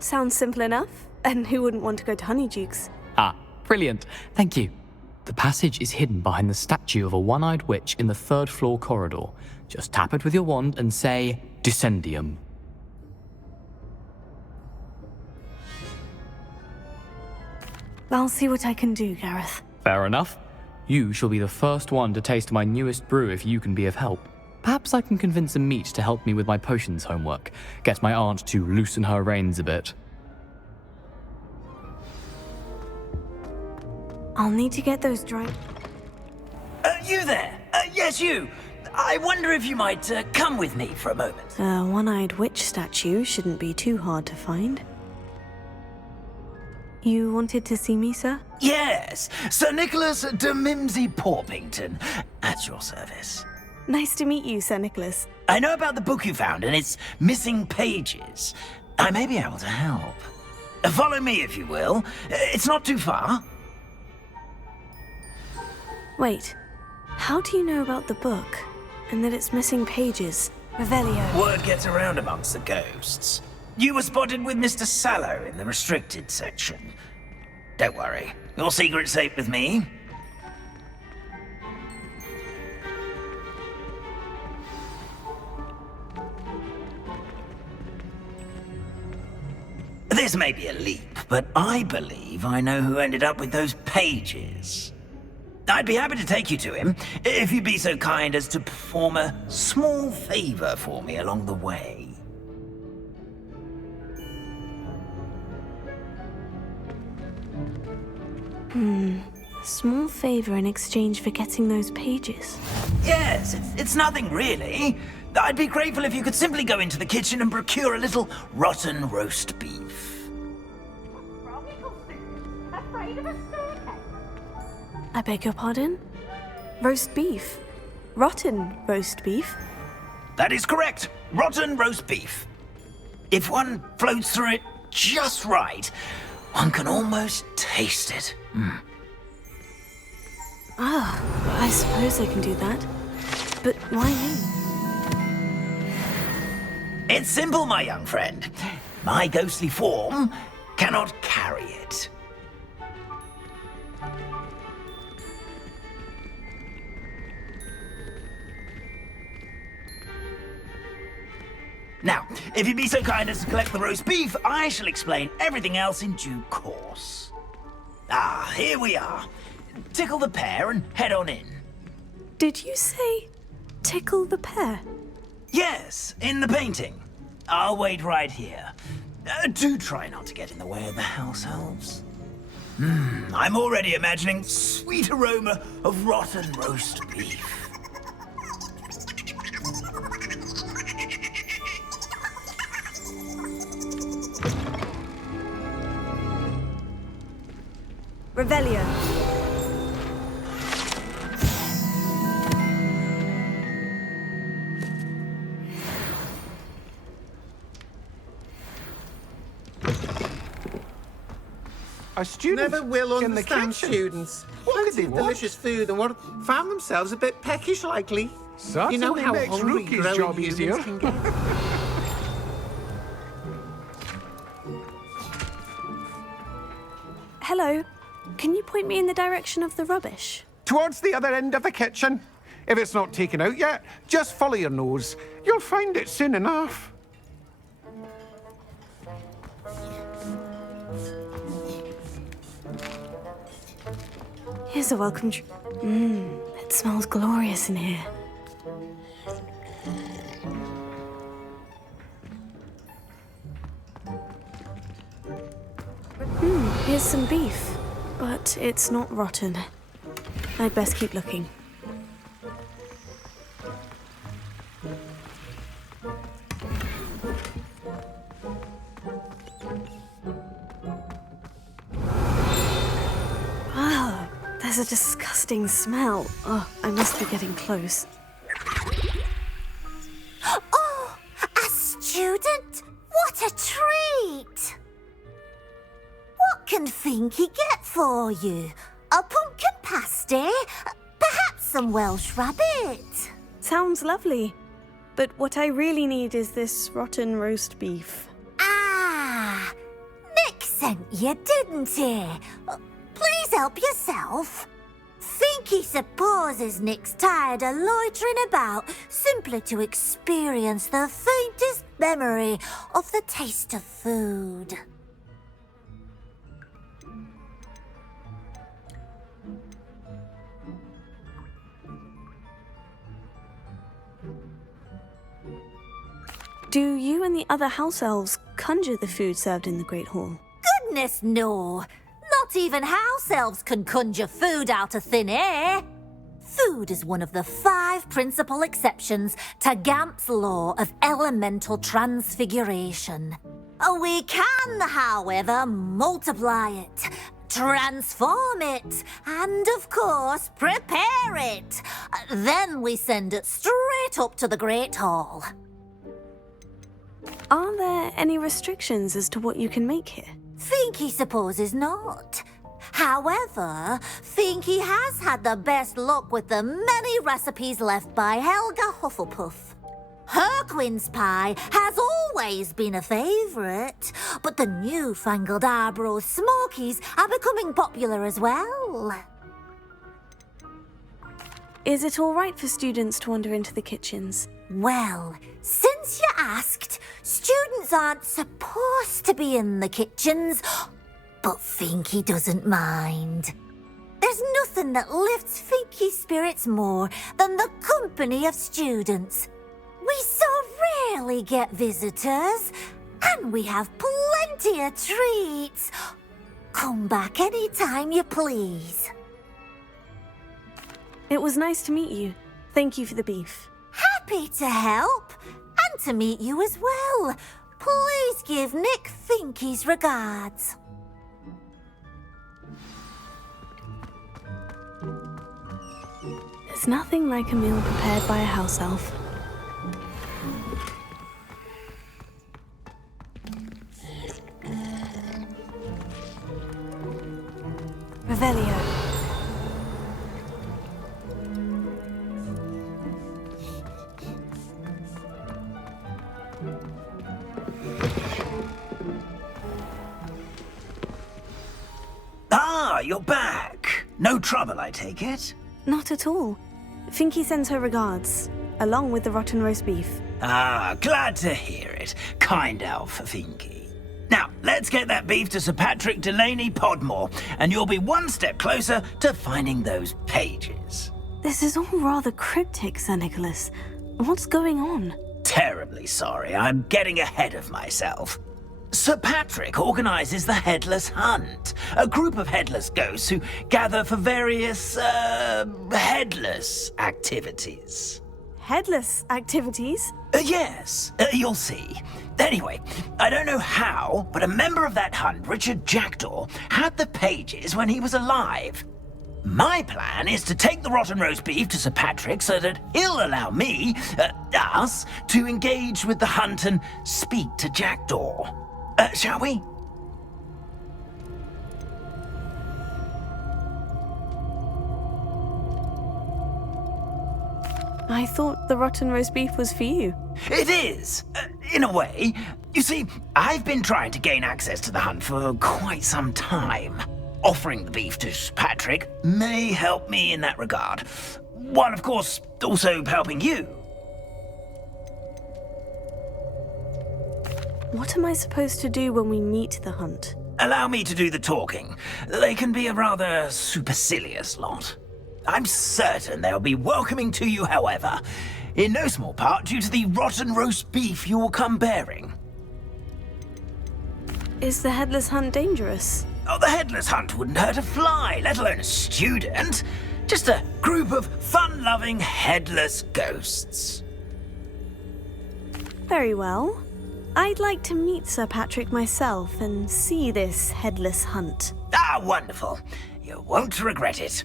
Sounds simple enough. And who wouldn't want to go to Honeyduke's? Ah, brilliant. Thank you. The passage is hidden behind the statue of a one-eyed witch in the third-floor corridor. Just tap it with your wand and say, Descendium. I'll see what I can do, Gareth. Fair enough. You shall be the first one to taste my newest brew if you can be of help. Perhaps I can convince a meat to help me with my potions homework. Get my aunt to loosen her reins a bit. I'll need to get those dry... You there? Yes, you. I wonder if you might come with me for a moment. A one-eyed witch statue shouldn't be too hard to find. You wanted to see me, sir? Yes, Sir Nicholas de Mimsy Porpington, at your service. Nice to meet you, Sir Nicholas. I know about the book you found and its missing pages. I may be able to help. Follow me, if you will. It's not too far. Wait, how do you know about the book? And that it's missing pages? Revelio. Word gets around amongst the ghosts. You were spotted with Mr. Sallow in the restricted section. Don't worry, your secret's safe with me. This may be a leap, but I believe I know who ended up with those pages. I'd be happy to take you to him, if you'd be so kind as to perform a small favor for me along the way. Small favor in exchange for getting those pages. Yes, it's nothing really. I'd be grateful if you could simply go into the kitchen and procure a little rotten roast beef. I beg your pardon? Roast beef? Rotten roast beef? That is correct. Rotten roast beef. If one floats through it just right, one can almost taste it. Ah, I suppose I can do that. But why me? It's simple, my young friend. My ghostly form cannot carry it. Now, if you'd be so kind as to collect the roast beef, I shall explain everything else in due course. Ah, here we are. Tickle the pear and head on in. Did you say tickle the pear? Yes, in the painting. I'll wait right here. Do try not to get in the way of the house elves. I'm already imagining sweet aroma of rotten roast beef. Revelio. A student never will in the understand kitchen. students. What Plenty could they of want? delicious food and what found themselves a bit peckish likely. Certainly you know how makes hungry Rookie's growing job humans easier. can get. Hello. Can you point me in the direction of the rubbish? Towards the other end of the kitchen. If it's not taken out yet, just follow your nose. You'll find it soon enough. Here's a welcome it smells glorious in here. Here's some beef, but it's not rotten. I'd best keep looking. Ah, there's a disgusting smell. Oh, I must be getting close. Oh, a student? What a treat! What can Finky get for you? A pumpkin pasty? Perhaps some Welsh rabbit? Sounds lovely. But what I really need is this rotten roast beef. Ah, Nick sent you, didn't he? Please help yourself. Finky supposes Nick's tired of loitering about simply to experience the faintest memory of the taste of food. Do you and the other house elves conjure the food served in the Great Hall? Goodness, no. Not even house elves can conjure food out of thin air. Food is one of the 5 principal exceptions to Gamp's law of elemental transfiguration. We can, however, multiply it, transform it, and, of course, prepare it. Then we send it straight up to the Great Hall. Are there any restrictions as to what you can make here? Finky supposes not. However, Finky has had the best luck with the many recipes left by Helga Hufflepuff. Her quince pie has always been a favourite, but the newfangled Arbroath Smokies are becoming popular as well. Is it all right for students to wander into the kitchens? Well, since you asked, students aren't supposed to be in the kitchens, but Finky doesn't mind. There's nothing that lifts Finky's spirits more than the company of students. We so rarely get visitors, and we have plenty of treats. Come back any time you please. It was nice to meet you. Thank you for the beef. Happy to help, and to meet you as well. Please give Nick Finky's regards. There's nothing like a meal prepared by a house elf. Revelio. Ah, you're back. No trouble, I take it? Not at all. Finky sends her regards, along with the rotten roast beef. Ah, glad to hear it. Kind elf, Finky. Now, let's get that beef to Sir Patrick Delaney Podmore, and you'll be one step closer to finding those pages. This is all rather cryptic, Sir Nicholas. What's going on? Terribly sorry, I'm getting ahead of myself. Sir Patrick organises the Headless Hunt, a group of headless ghosts who gather for various, headless activities. Headless activities? Yes, you'll see. Anyway, I don't know how, but a member of that hunt, Richard Jackdaw, had the pages when he was alive. My plan is to take the rotten roast beef to Sir Patrick so that he'll allow me, us, to engage with the hunt and speak to Jackdaw. Shall we? I thought the rotten roast beef was for you. It is, in a way. You see, I've been trying to gain access to the hunt for quite some time. Offering the beef to Patrick may help me in that regard, while of course also helping you. What am I supposed to do when we meet the hunt? Allow me to do the talking. They can be a rather supercilious lot. I'm certain they'll be welcoming to you, however, in no small part due to the rotten roast beef you will come bearing. Is the Headless Hunt dangerous? Oh, the Headless Hunt wouldn't hurt a fly, let alone a student. Just a group of fun-loving headless ghosts. Very well. I'd like to meet Sir Patrick myself and see this Headless Hunt. Ah, wonderful. You won't regret it.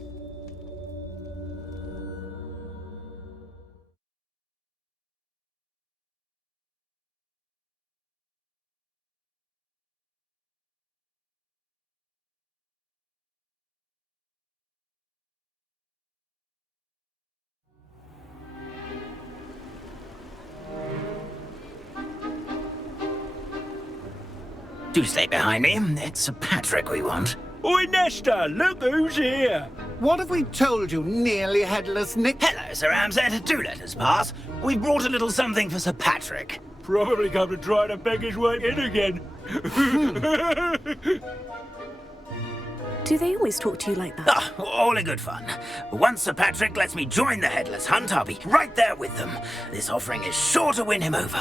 Do stay behind me. It's Sir Patrick we want. Oi, Nesta, look who's here. What have we told you, nearly headless Nick? Hello, Sir Ramsed. Do let us pass. We've brought a little something for Sir Patrick. Probably come to try to beg his way in again. Do they always talk to you like that? Ah, all in good fun. Once Sir Patrick lets me join the Headless Hunt, I'll be right there with them. This offering is sure to win him over.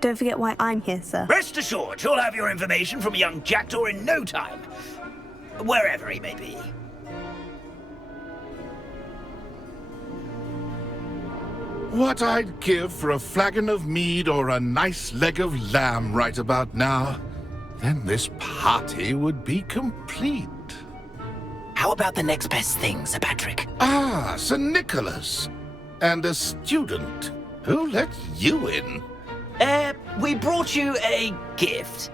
Don't forget why I'm here, sir. Rest assured, you'll have your information from young Jackdaw in no time. Wherever he may be. What I'd give for a flagon of mead or a nice leg of lamb right about now. Then this party would be complete. How about the next best thing, Sir Patrick? Ah, Sir Nicholas. And a student. Who let you in? We brought you a gift.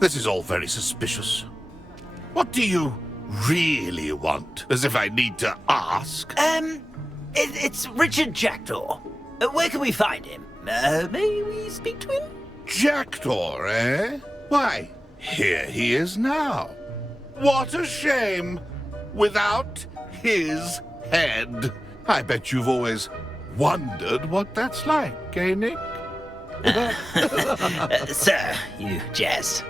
This is all very suspicious. What do you really want? As if I need to ask. It's Richard Jackdaw. Where can we find him? May we speak to him? Jackdaw, eh? Why, here he is now. What a shame. Without his head. I bet you've always wondered what that's like, eh, Nick? Sir, you jest.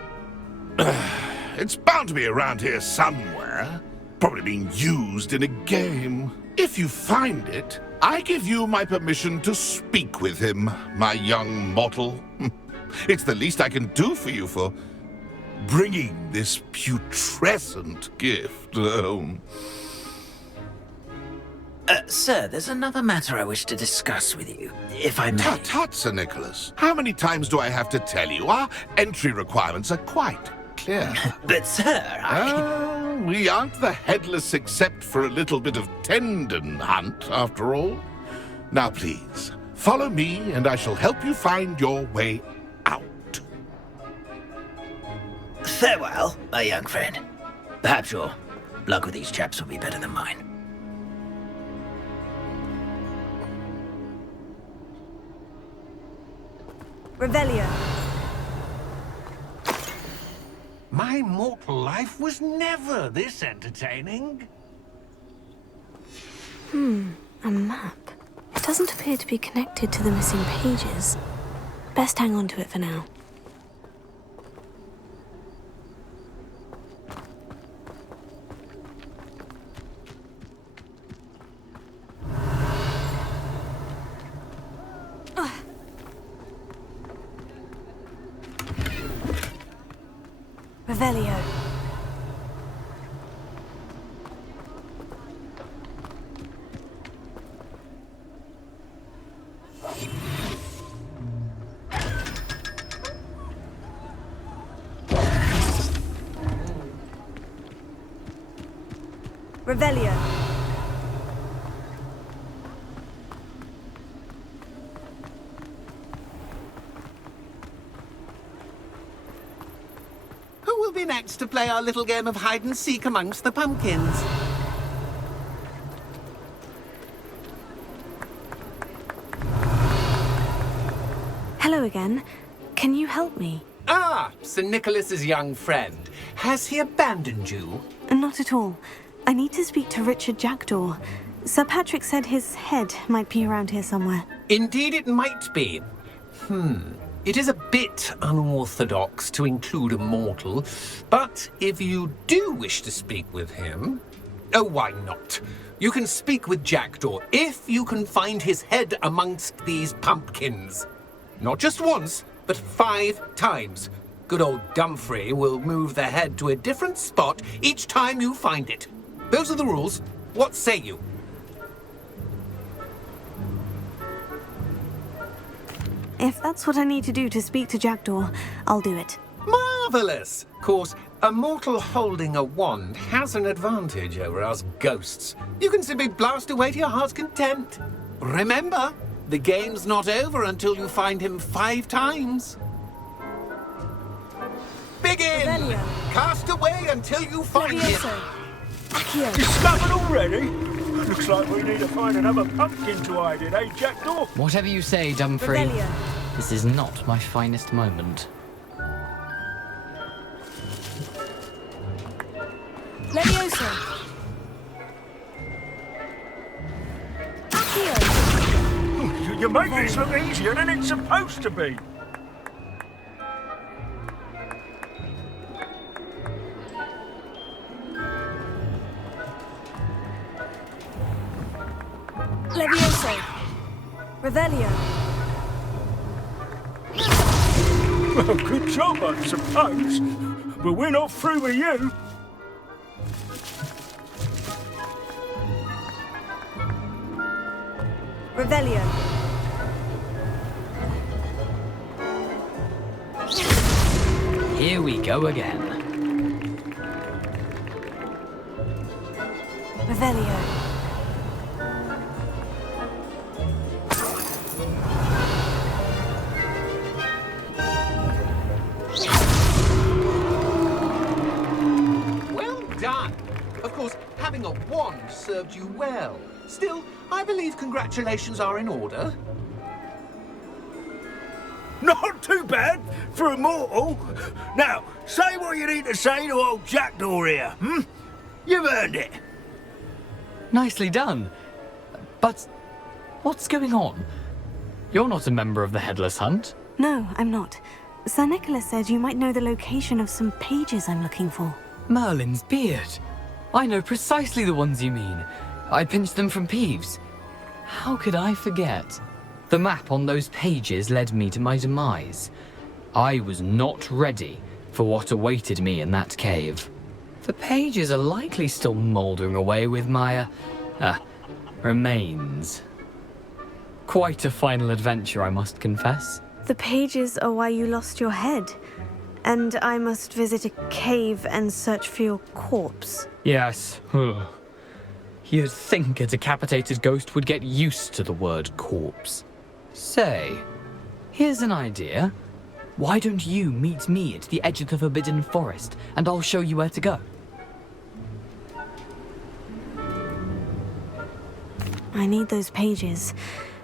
It's bound to be around here somewhere. Probably being used in a game. If you find it, I give you my permission to speak with him, my young mortal. It's the least I can do for you for bringing this putrescent gift home. Sir, there's another matter I wish to discuss with you, if I may. Tut, Sir Nicholas. How many times do I have to tell you? Our entry requirements are quite clear. But, sir, we aren't the headless except for a little bit of tendon hunt, after all. Now, please, follow me, and I shall help you find your way out. Farewell, my young friend. Perhaps your luck with these chaps will be better than mine. Revelio. My mortal life was never this entertaining. A map. It doesn't appear to be connected to the missing pages. Best hang on to it for now. Revelio. Revelio. Who will be next to play our little game of hide-and-seek amongst the pumpkins? Hello again. Can you help me? Ah, Sir Nicholas's young friend. Has he abandoned you? Not at all. I need to speak to Richard Jackdaw. Sir Patrick said his head might be around here somewhere. Indeed it might be. It is a bit unorthodox to include a mortal, but if you do wish to speak with him... Oh, why not? You can speak with Jackdaw if you can find his head amongst these pumpkins. Not just once, but 5 times. Good old Dumfrey will move the head to a different spot each time you find it. Those are the rules. What say you? If that's what I need to do to speak to Jackdaw, I'll do it. Marvellous! Of course, a mortal holding a wand has an advantage over us ghosts. You can simply blast away to your heart's content. Remember, the game's not over until you find him 5 times. Begin! Revelio. Cast away until you find him. Accio. Discovered already? Looks like we need to find another pumpkin to hide in, eh, Jackdaw? Whatever you say, Dumfrey. Revelio. This is not my finest moment. Leviosa. Accio. You make this look easier than it's supposed to be. Leviosa. Revelio. Well, good job, I suppose. But we're not through with you. Revelio. Here we go again. Revelio. Well done! Of course, having a wand served you well. Still, I believe congratulations are in order. Not too bad for a mortal. Now, say what you need to say to old Jackdaw here, You've earned it. Nicely done. But what's going on? You're not a member of the Headless Hunt. No, I'm not. Sir Nicholas said you might know the location of some pages I'm looking for. Merlin's beard. I know precisely the ones you mean. I pinched them from Peeves. How could I forget? The map on those pages led me to my demise. I was not ready for what awaited me in that cave. The pages are likely still mouldering away with my, remains. Quite a final adventure, I must confess. The pages are why you lost your head, and I must visit a cave and search for your corpse. Yes. You'd think a decapitated ghost would get used to the word corpse. Say, here's an idea. Why don't you meet me at the edge of the Forbidden Forest, and I'll show you where to go? I need those pages,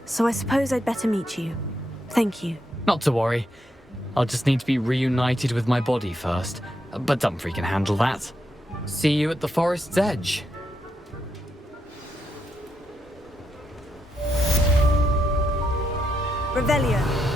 so I suppose I'd better meet you. Thank you. Not to worry. I'll just need to be reunited with my body first, but Dumfries can handle that. See you at the forest's edge. Revelio.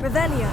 Revelio.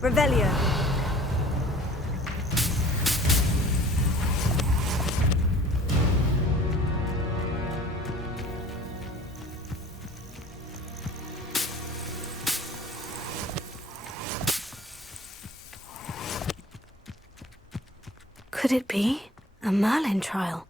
Revelio. Could it be a Merlin trial?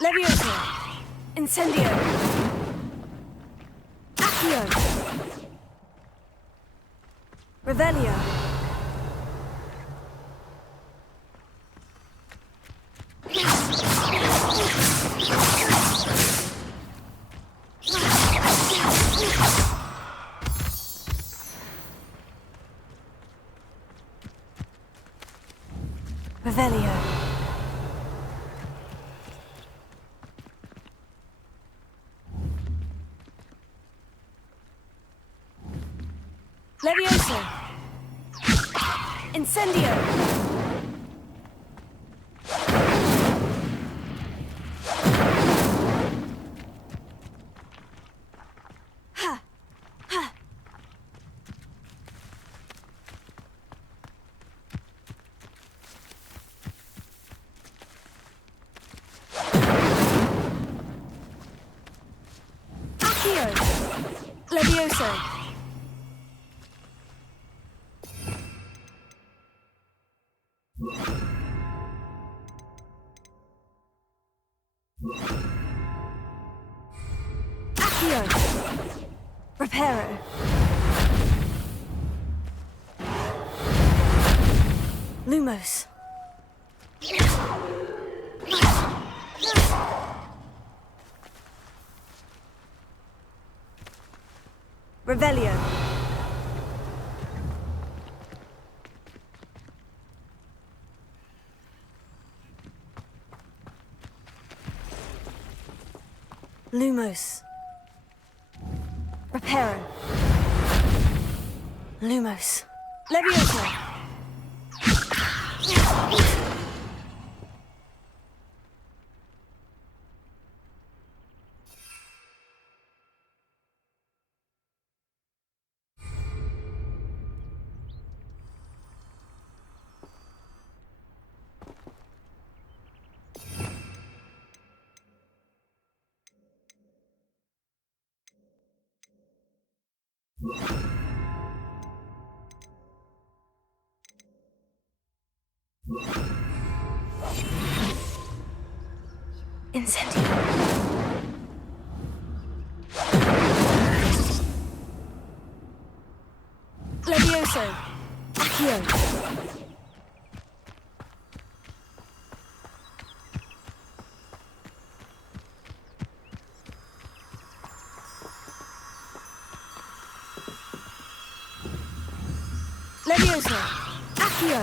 Levioso. Incendio. Accio. Revelio. Revelio. Levioso. Incendio. Ha. Ha. Accio. Levioso. Accio. Reparo. Lumos. Revelio. Lumos. Reparo. Lumos. Levioso. Incendio. Levioso. Accio. Levioso. Accio.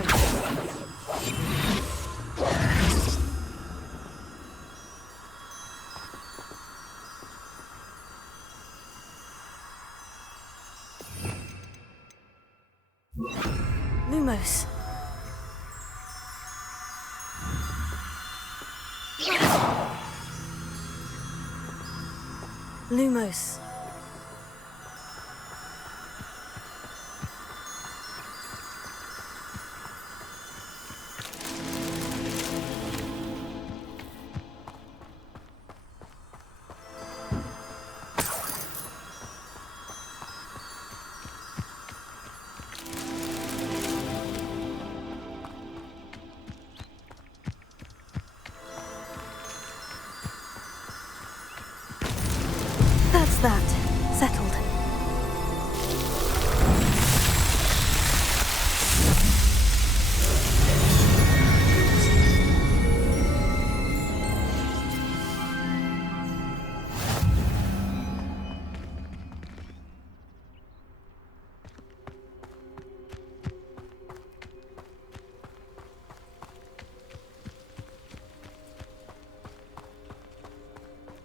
Lumos. Lumos. That's that. Settled.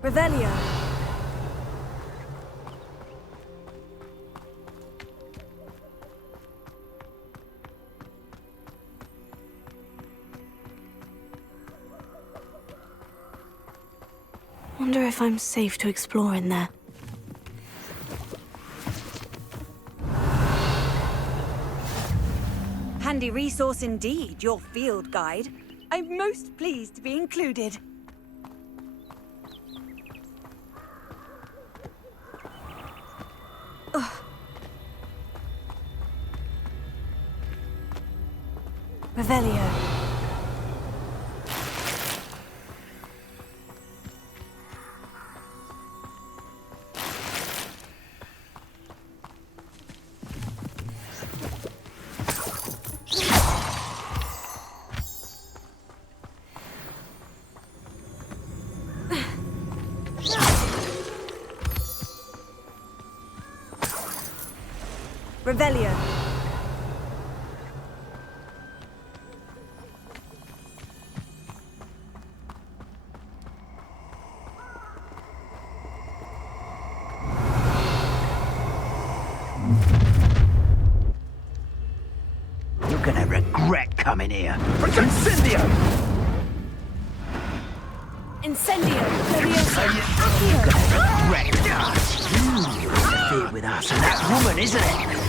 Revelio. Wonder if I'm safe to explore in there. Handy resource indeed, your field guide. I'm most pleased to be included. Ugh. Revelio. Revelio. You're gonna regret coming here. Incendio! Incendio. Levioso. You're gonna regret. You interfered with us and that woman, isn't it?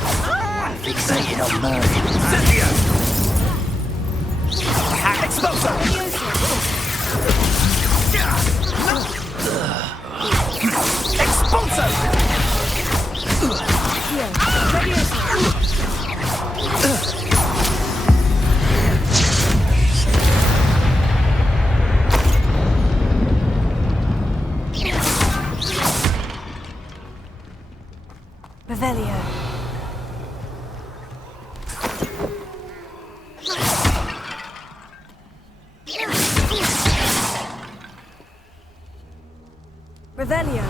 Fixated on murder. Incendio! Exploso! Expulso! Revelio. Revelio.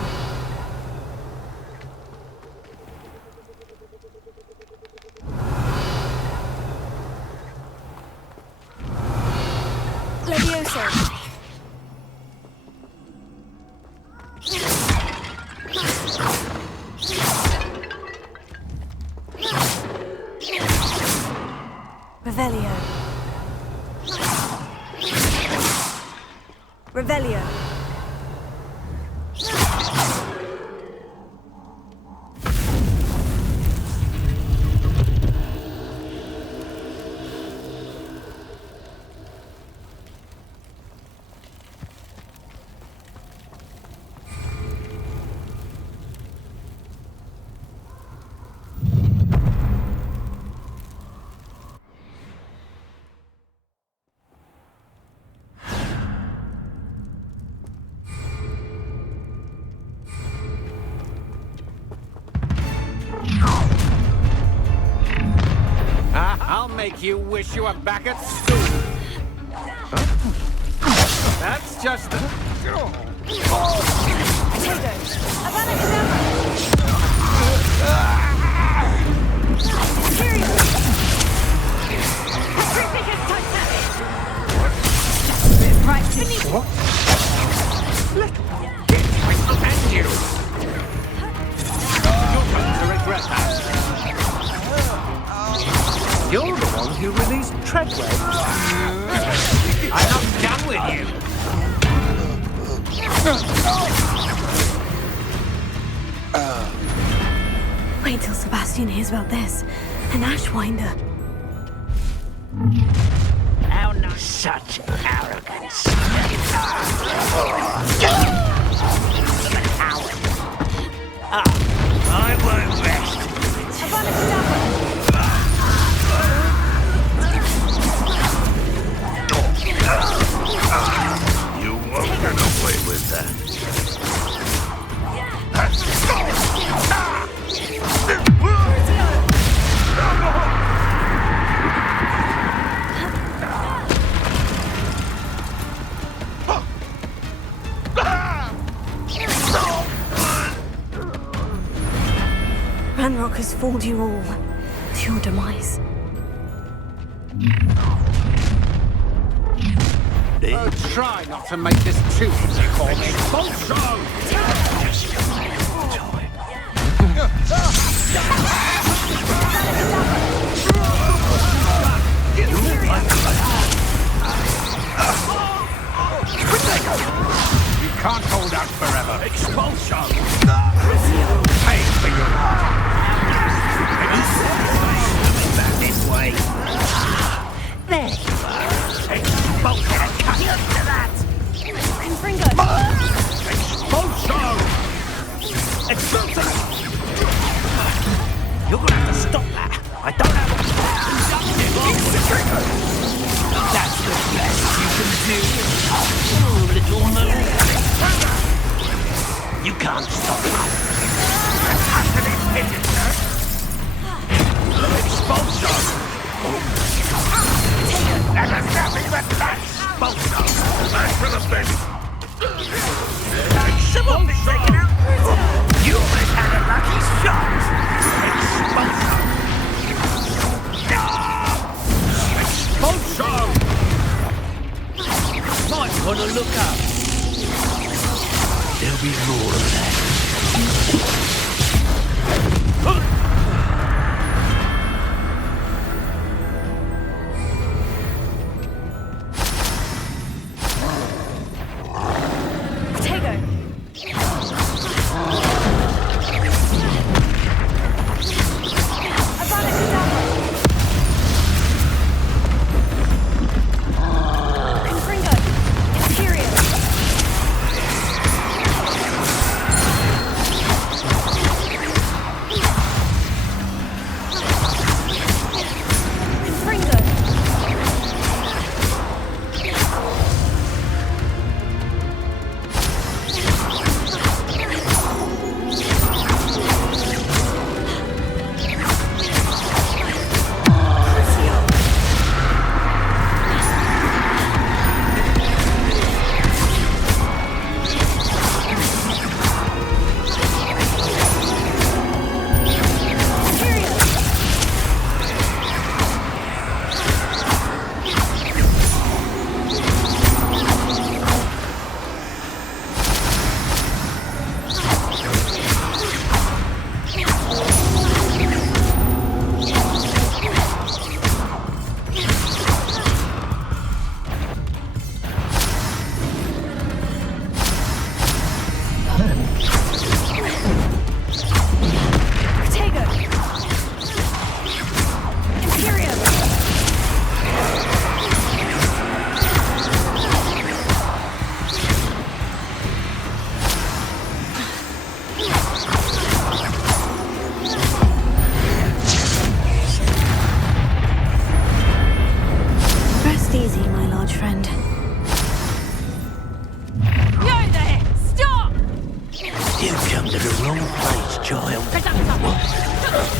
Levioso. Revelio. Revelio. make you wish you were back at school. That's just the... Right beneath what? And you. You're going to regret that. You're the one who released Treadwell. I'm not done with you. Wait till Sebastian hears about this. An Ashwinder. How not such arrogance. I won't rest. You won't get away with that. Ranrock has fooled you all to your demise. Oh, try not to make this too easy for me. You can't hold out forever. Expulsion! Pay for your back this way. There you are. Expulsion! Cut to that! Confringo! Expulsion! Expulsion! You're gonna have to stop that. I don't have a... That's the best you can do. Oh, little moon. You can't stop it. Expulsion! That is nothing but that expulsion! Back to the bench! Someone been taken out. You almost had a lucky shot. Expulsion! Expulsion! Might want to look up. There'll be more of that.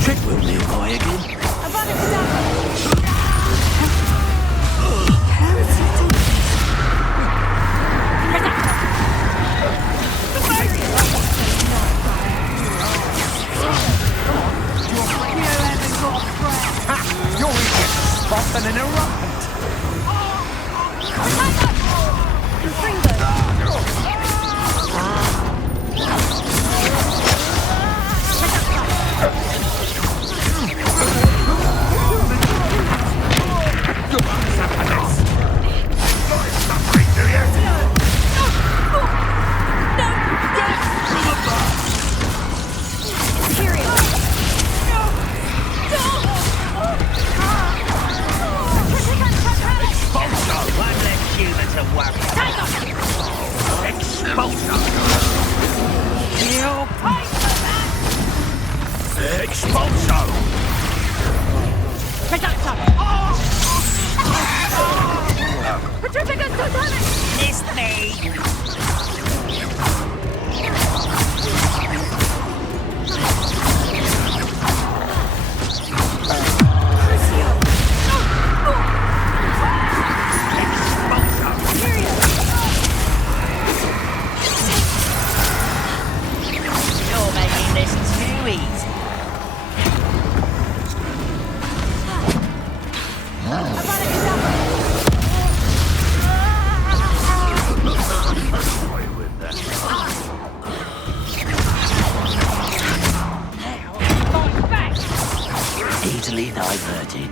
Treadwell nearby again. Easily diverted.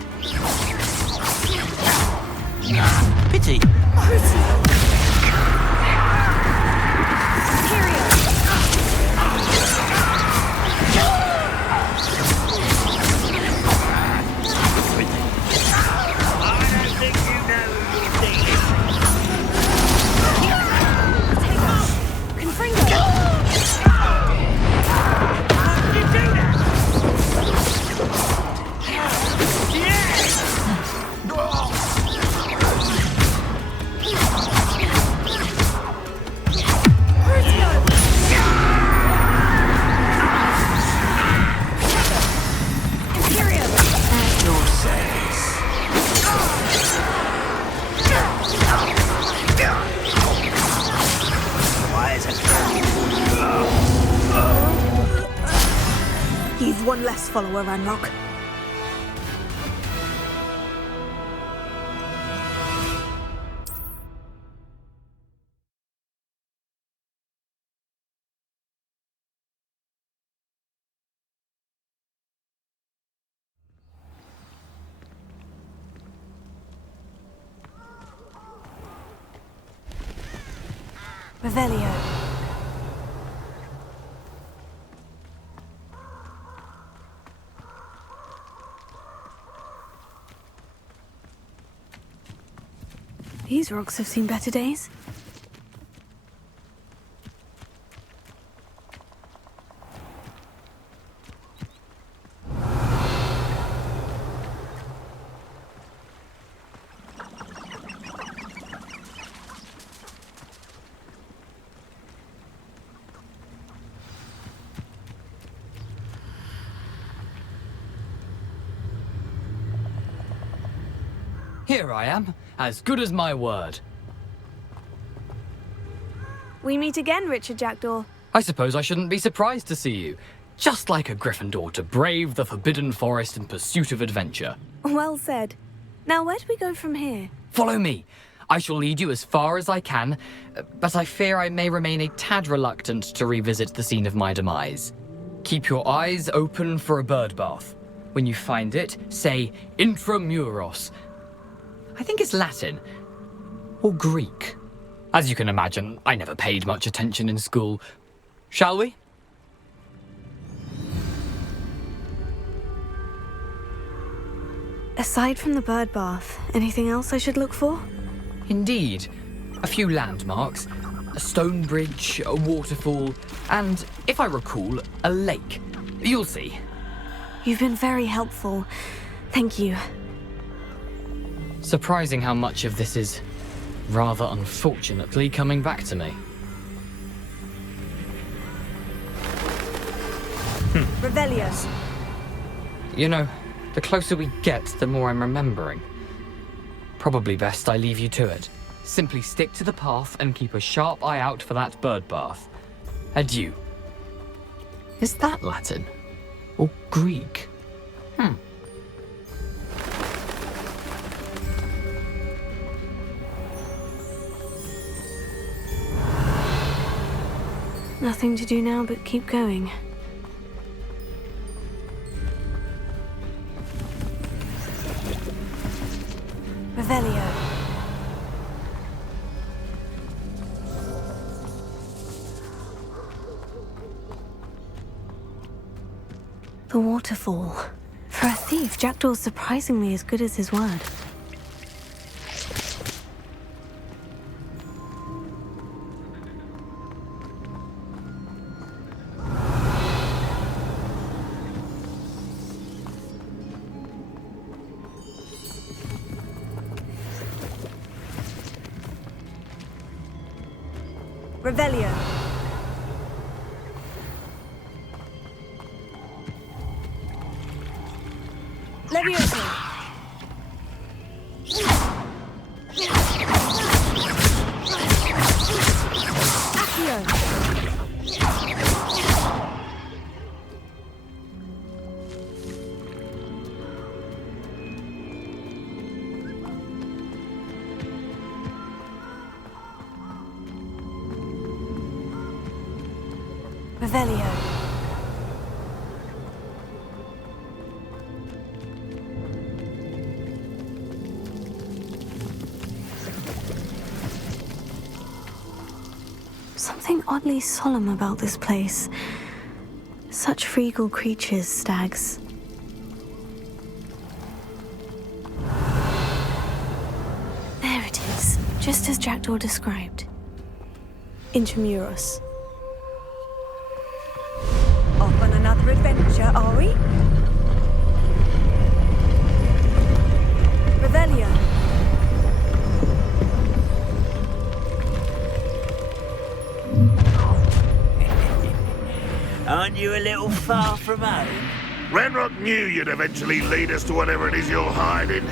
Pity. You've one less follower, Ranrock. Revelio. These rocks have seen better days. Here I am, as good as my word. We meet again, Richard Jackdaw. I suppose I shouldn't be surprised to see you. Just like a Gryffindor to brave the Forbidden Forest in pursuit of adventure. Well said. Now, where do we go from here? Follow me. I shall lead you as far as I can, but I fear I may remain a tad reluctant to revisit the scene of my demise. Keep your eyes open for a bird bath. When you find it, say intramuros. I think it's Latin. Or Greek. As you can imagine, I never paid much attention in school. Shall we? Aside from the bird bath, anything else I should look for? Indeed. A few landmarks. A stone bridge, a waterfall, and, if I recall, a lake. You'll see. You've been very helpful. Thank you. Surprising how much of this is, rather unfortunately, coming back to me. Revelio. You know, the closer we get, the more I'm remembering. Probably best I leave you to it. Simply stick to the path and keep a sharp eye out for that bird bath. Adieu. Is that Latin? Or Greek? Nothing to do now but keep going. Revelio. The waterfall. For a thief, Jackdaw's surprisingly as good as his word. Revelio. Levioso. Accio. Revelio. Something oddly solemn about this place. Such regal creatures, stags. There it is, just as Jackdaw described. Intramuros. Off on another adventure, are we? Revelio. Aren't you a little far from home? Renrock knew you'd eventually lead us to whatever it is you're hiding.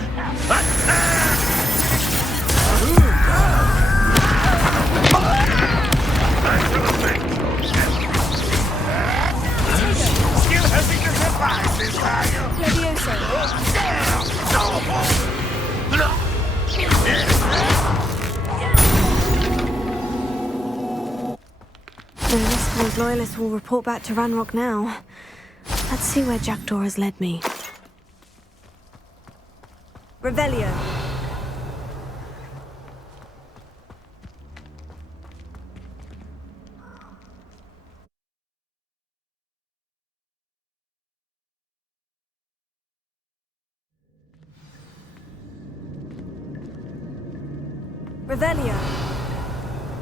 Still hoping to survive this, are you? Levioso. The Lister's loyalists will report back to Ranrock now. Let's see where Jackdaw has led me. Revelio. Revelio.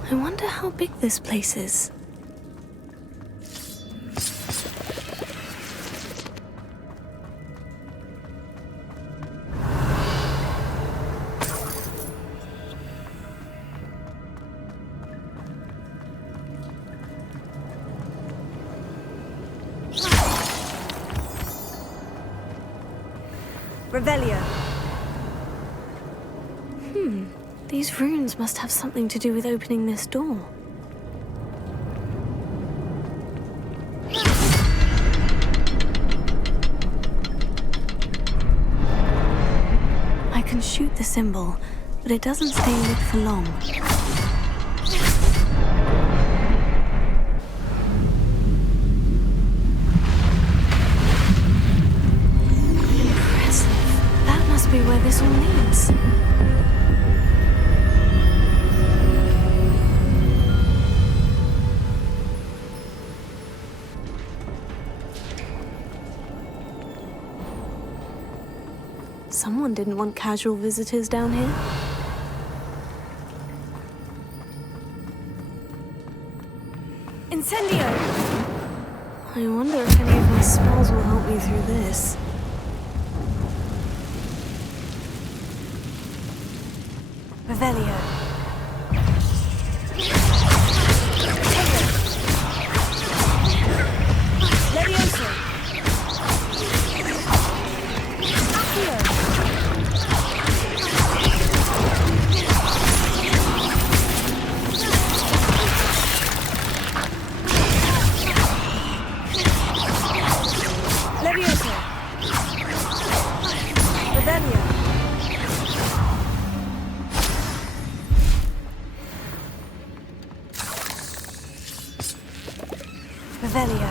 I wonder how big this place is. Revelio. These runes must have something to do with opening this door. I can shoot the symbol, but it doesn't stay lit for long. Impressive. That must be where this all leads. Someone didn't want casual visitors down here. Incendio! I wonder if any of my spells will help me through this. Revelio. Levioso. Levioso. Revelio. Revelio.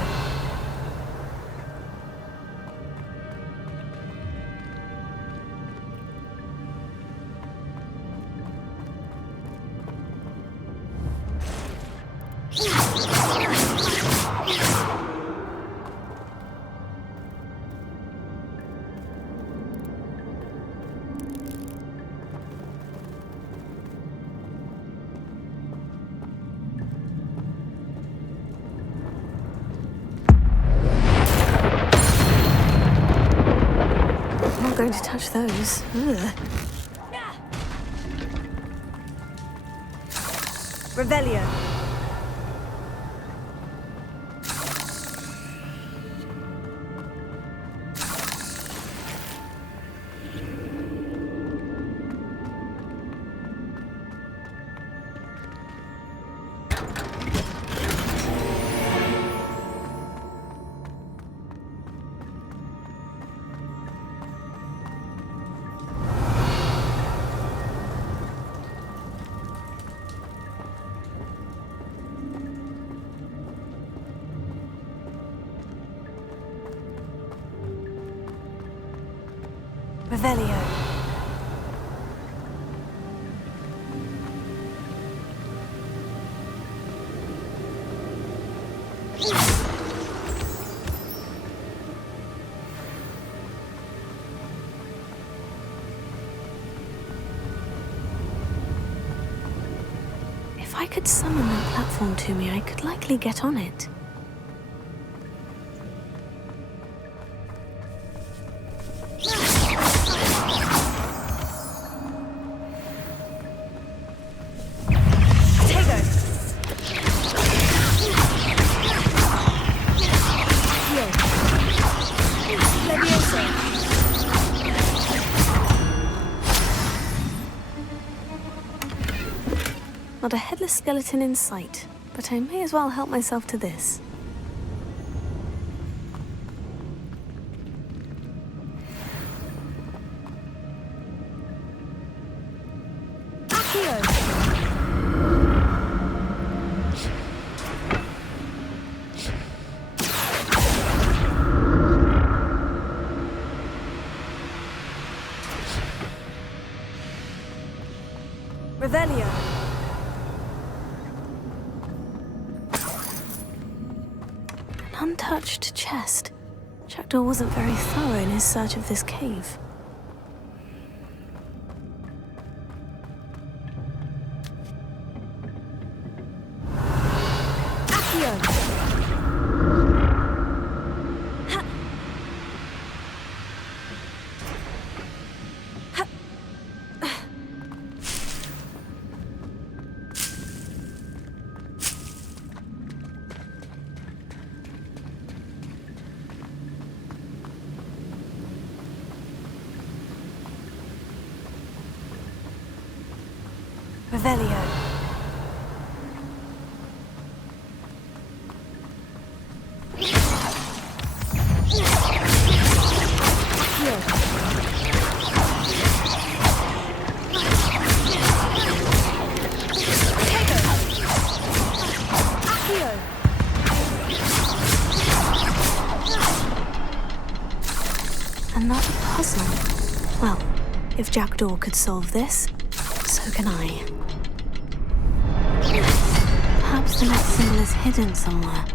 Going to touch those. Ugh. Revelio. Revelio. If I could summon that platform to me, I could likely get on it. Not a headless skeleton in sight, but I may as well help myself to this. Revelio. An untouched chest. Jackdaw wasn't very thorough in his search of this cave. Revelio. Another puzzle. Well, if Jackdaw could solve this, so can I. Perhaps the next symbol is hidden somewhere.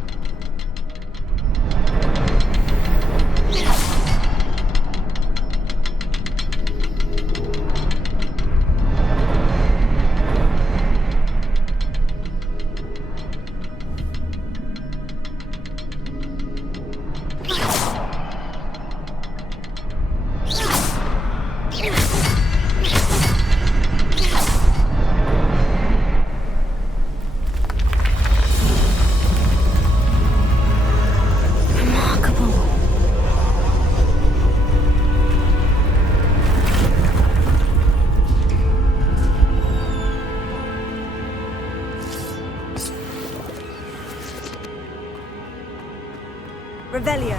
Revelio.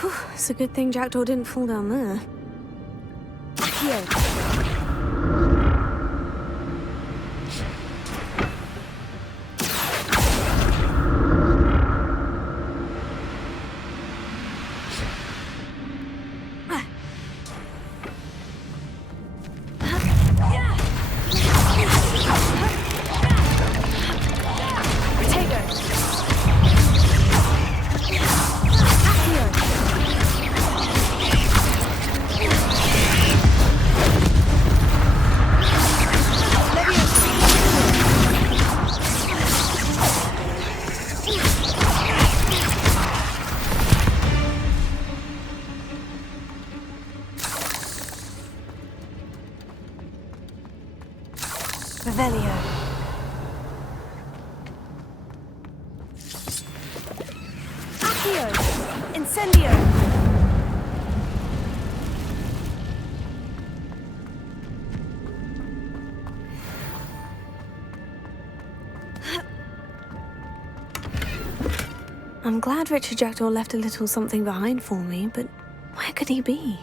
Whew, it's a good thing Jackdaw didn't fall down there. Here. Revelio. Accio. Incendio. I'm glad Richard Jackdaw left a little something behind for me, but where could he be?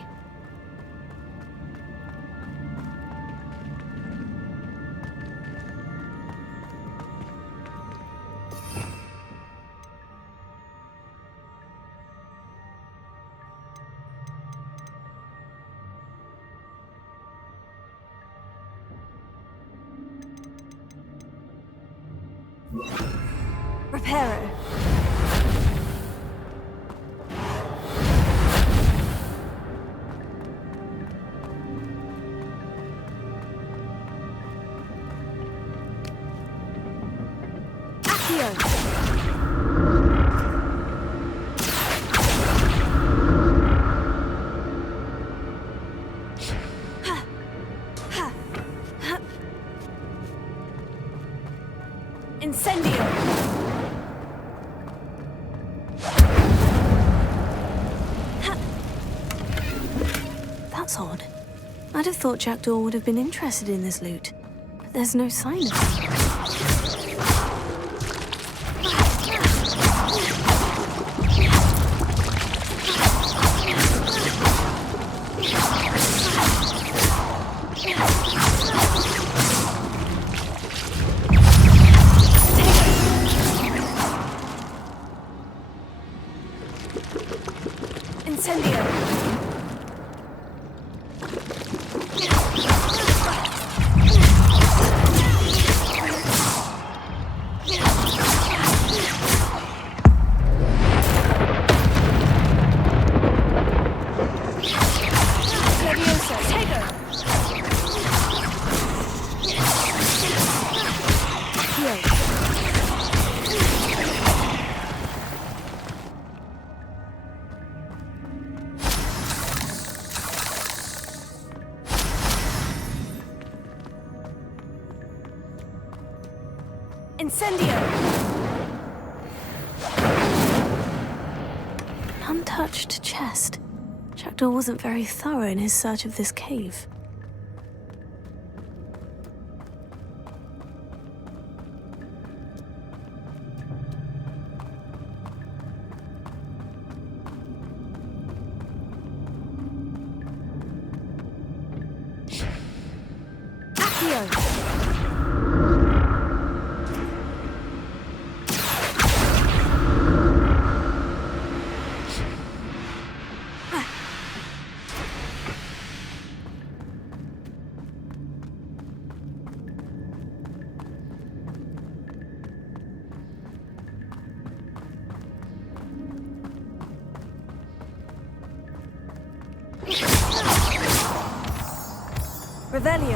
Reparo. Incendio! That's odd. I'd have thought Jackdaw would have been interested in this loot, but there's no sign of it. Incendio! An untouched chest. Jackdaw wasn't very thorough in his search of this cave. Revelio.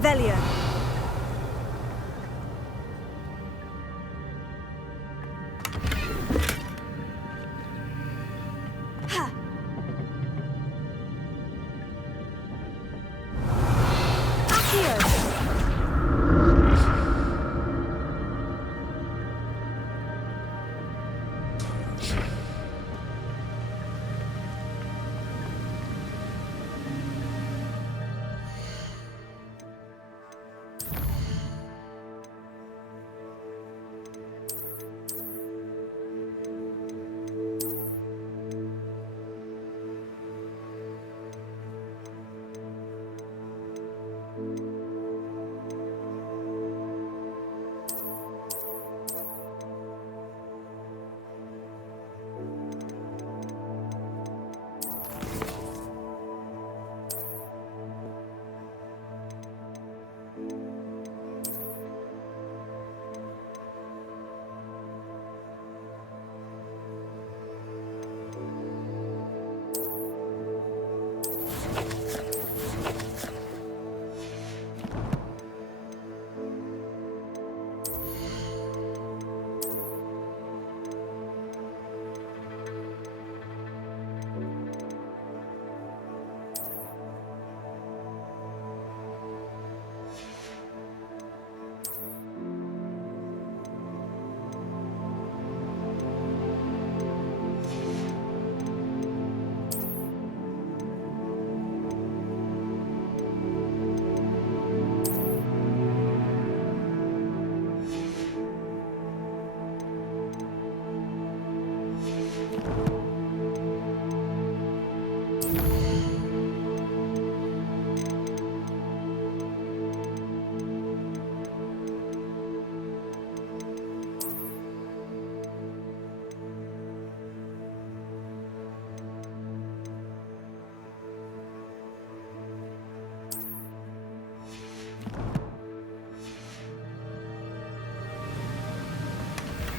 Revelio.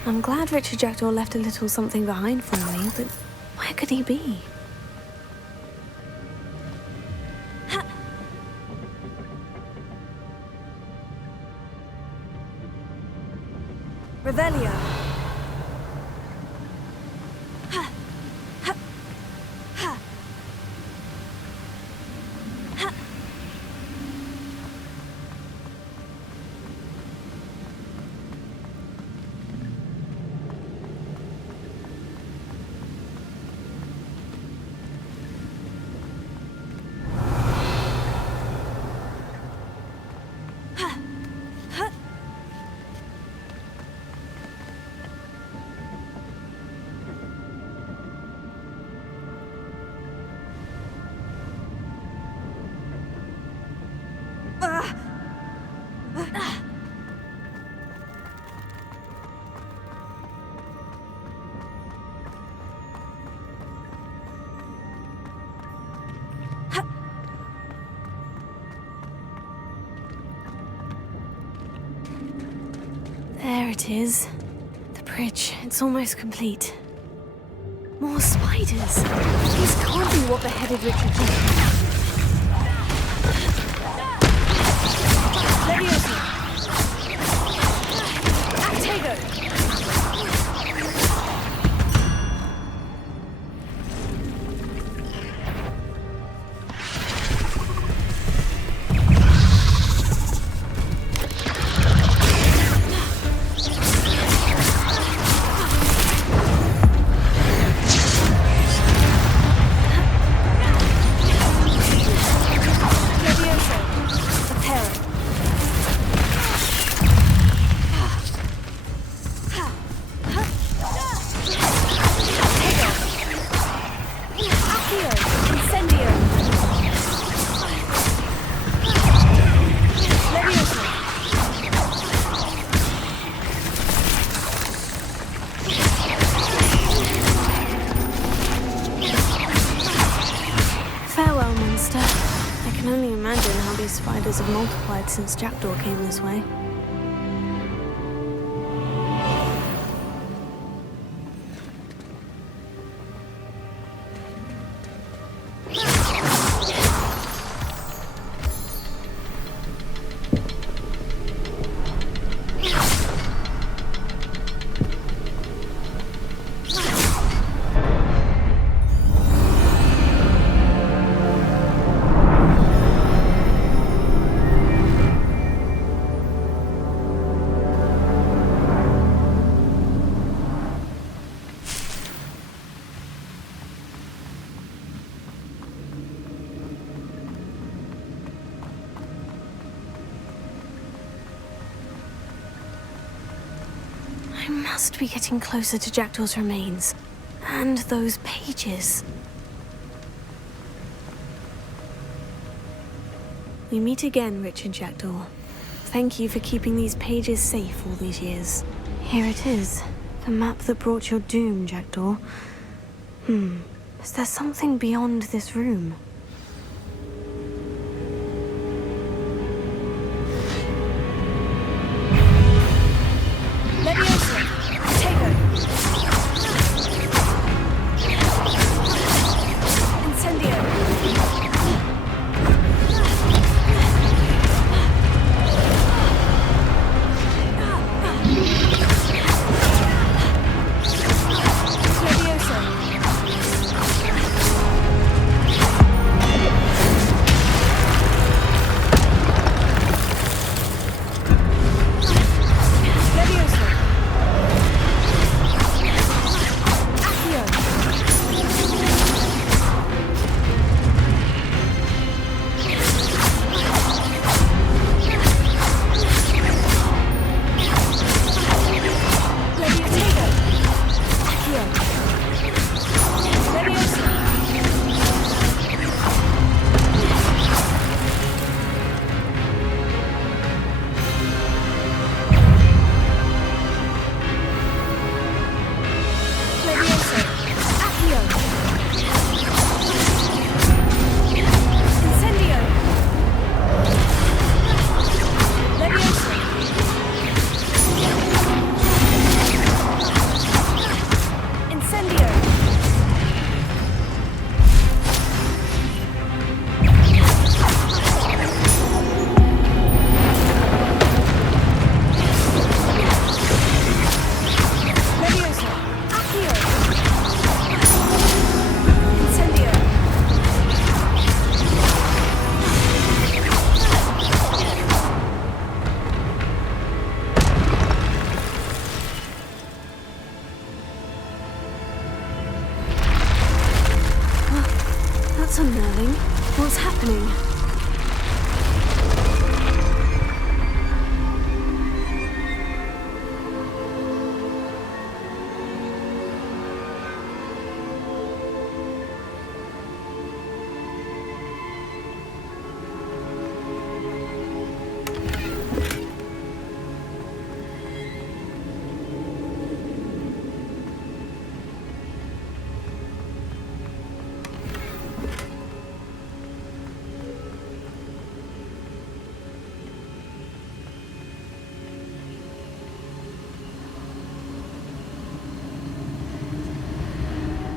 I'm glad Richard Jackdaw left a little something behind for me, but where could he be? Revelio. There it is. The bridge. It's almost complete. More spiders. These can't be what beheaded Richard Jackdaw. Leviosa. Actego. Spiders have multiplied since Jackdaw came this way. must be getting closer to Jackdaw's remains. And those pages. We meet again, Richard Jackdaw. Thank you for keeping these pages safe all these years. Here it is. The map that brought your doom, Jackdaw. Is there something beyond this room? Leviosa! Tego! Incendio! That's unnerving. What's happening?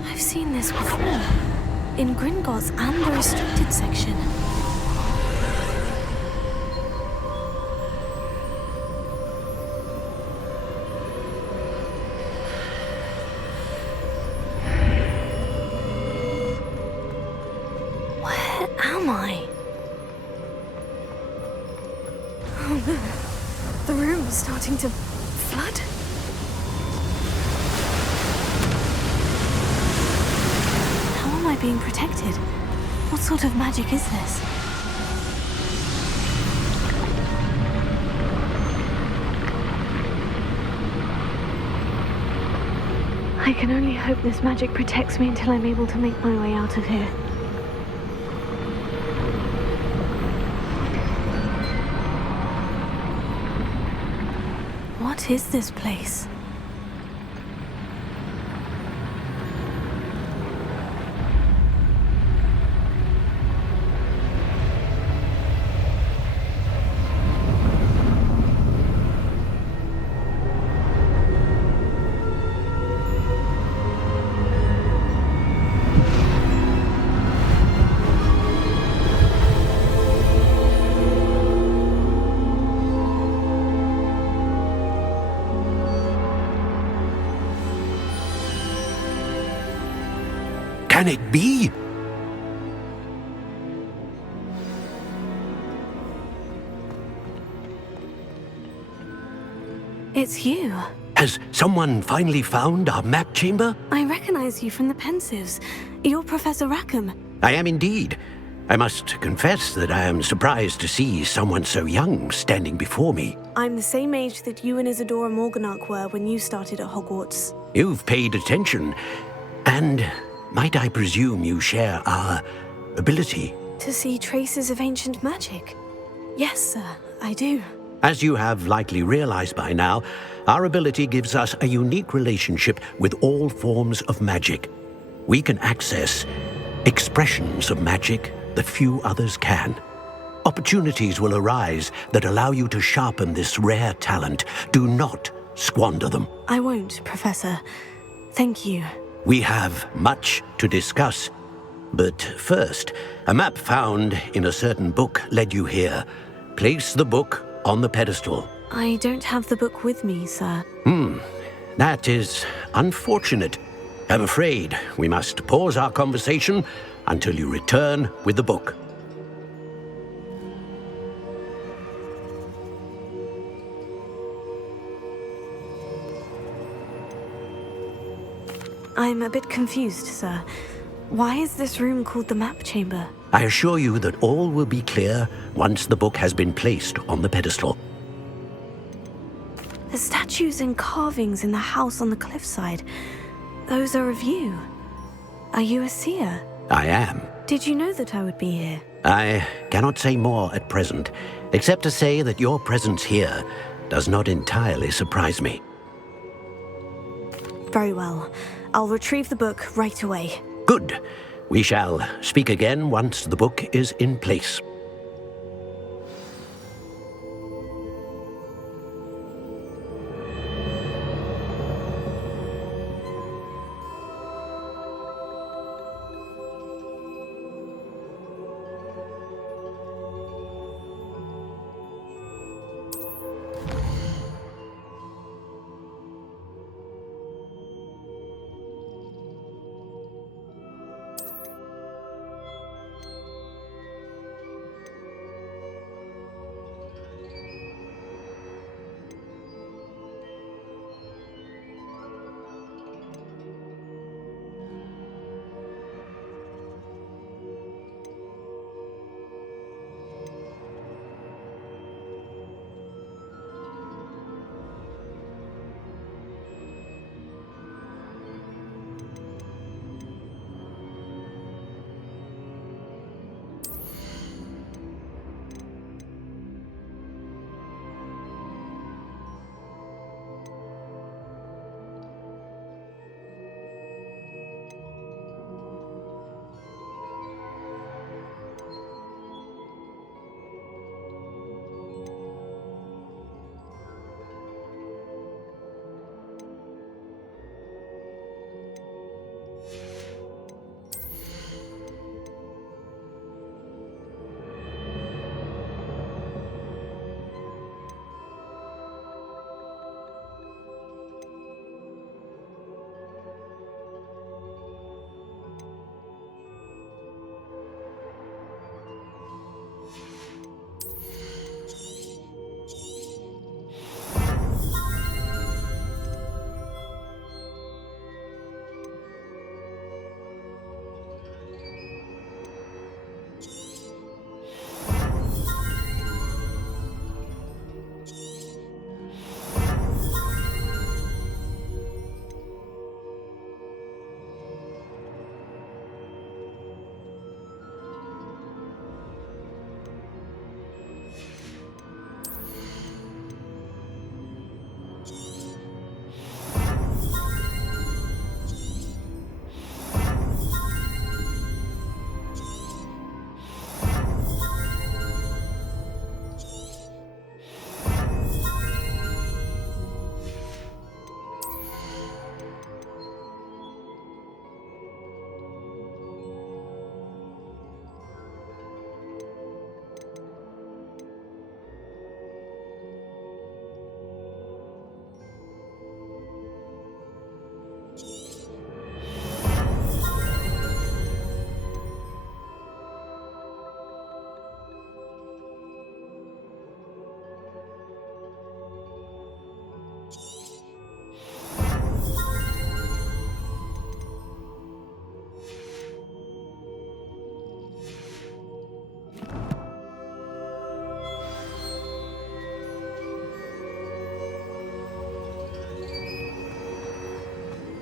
I've seen this before. In Gringotts and the restricted section. Where am I? Oh no. The room is starting to flood. Being protected? What sort of magic is this? I can only hope this magic protects me until I'm able to make my way out of here. What is this place? Can it be? It's you. Has someone finally found our map chamber? I recognize you from the Pensives. You're Professor Rackham. I am indeed. I must confess that I am surprised to see someone so young standing before me. I'm the same age that you and Isadora Morganach were when you started at Hogwarts. You've paid attention, and might I presume you share our ability? To see traces of ancient magic? Yes, sir, I do. As you have likely realized by now, our ability gives us a unique relationship with all forms of magic. We can access expressions of magic that few others can. Opportunities will arise that allow you to sharpen this rare talent. Do not squander them. I won't, Professor. Thank you. We have much to discuss. But first, a map found in a certain book led you here. Place the book on the pedestal. I don't have the book with me, sir. That is unfortunate. I'm afraid we must pause our conversation until you return with the book. I'm a bit confused, sir. Why is this room called the map chamber? I assure you that all will be clear once the book has been placed on the pedestal. The statues and carvings in the house on the cliffside, those are of you. Are you a seer? I am. Did you know that I would be here? I cannot say more at present, except to say that your presence here does not entirely surprise me. Very well. I'll retrieve the book right away. Good. We shall speak again once the book is in place.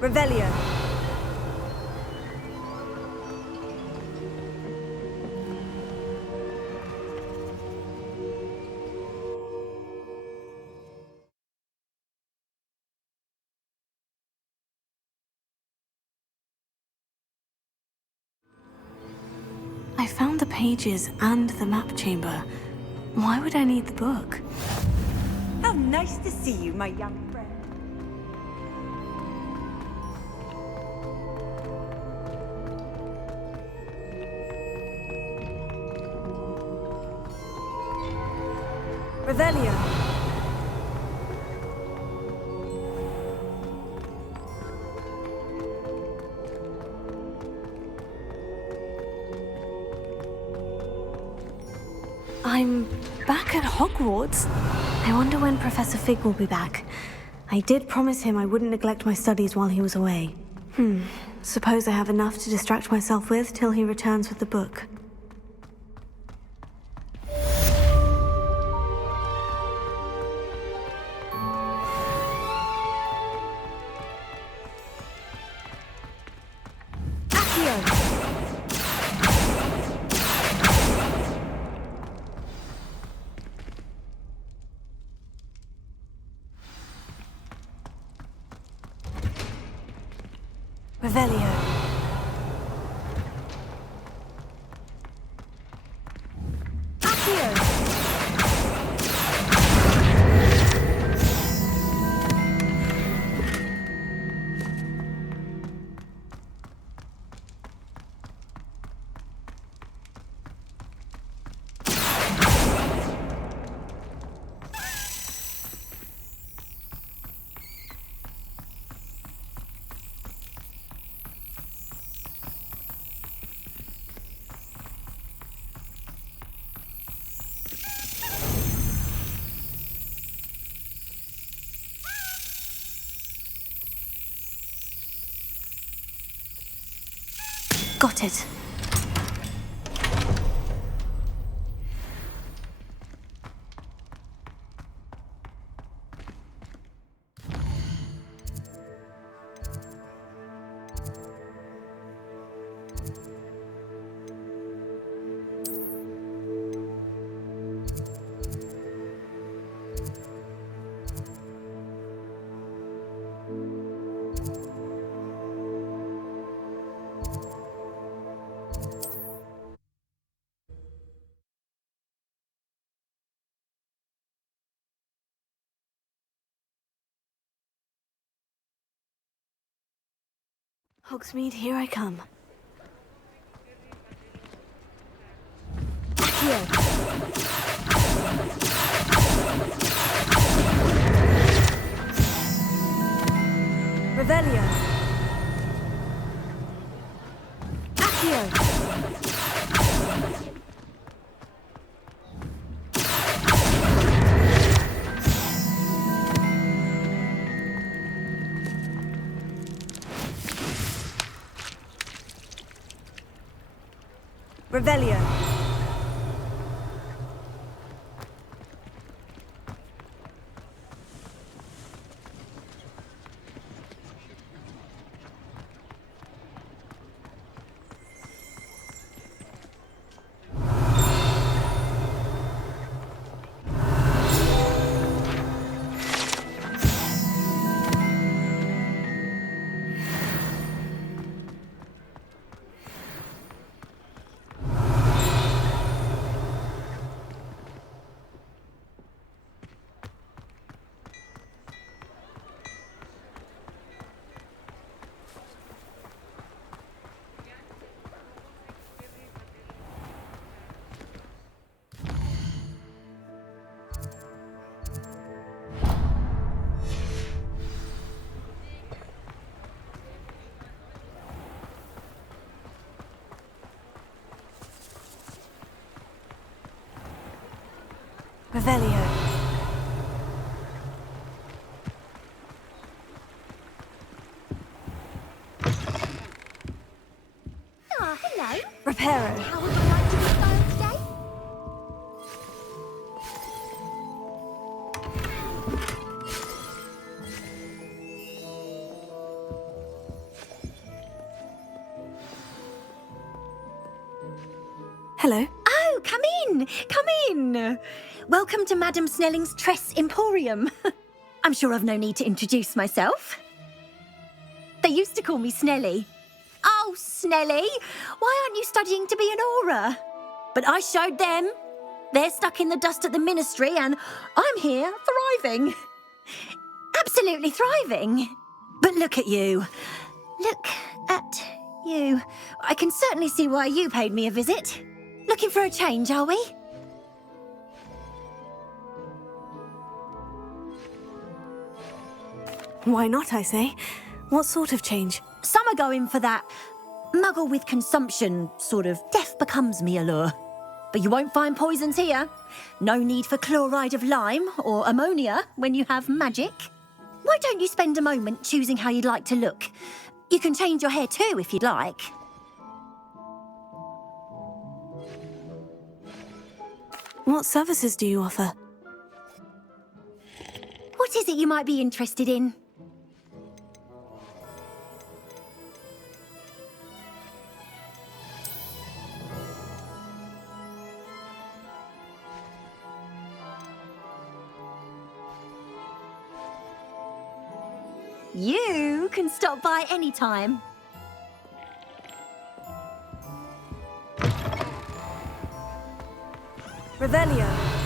Revelio. I found the pages and the map chamber. Why would I need the book? How nice to see you, my young friend. Revelio. I'm back at Hogwarts. I wonder when Professor Fig will be back. I did promise him I wouldn't neglect my studies while he was away. Suppose I have enough to distract myself with till he returns with the book. Revelio. Accio. Got it. Hogsmeade, here I come. Here. Revelio. Accio. Revelio. Revelio. Ah, hello. Reparo. How would you like to be styled today? Hello. Oh, come in! Come in! Welcome to Madame Snelling's Tress Emporium. I'm sure I've no need to introduce myself. They used to call me Snelly. Oh, Snelly! Why aren't you studying to be an aura? But I showed them. They're stuck in the dust at the ministry, and I'm here thriving. Absolutely thriving. But look at you. Look at you. I can certainly see why you paid me a visit. Looking for a change, are we? Why not, I say? What sort of change? Some are going for that muggle with consumption, sort of death becomes me allure. But you won't find poisons here. No need for chloride of lime or ammonia when you have magic. Why don't you spend a moment choosing how you'd like to look? You can change your hair too if you'd like. What services do you offer? What is it you might be interested in? You can stop by anytime. Revelio.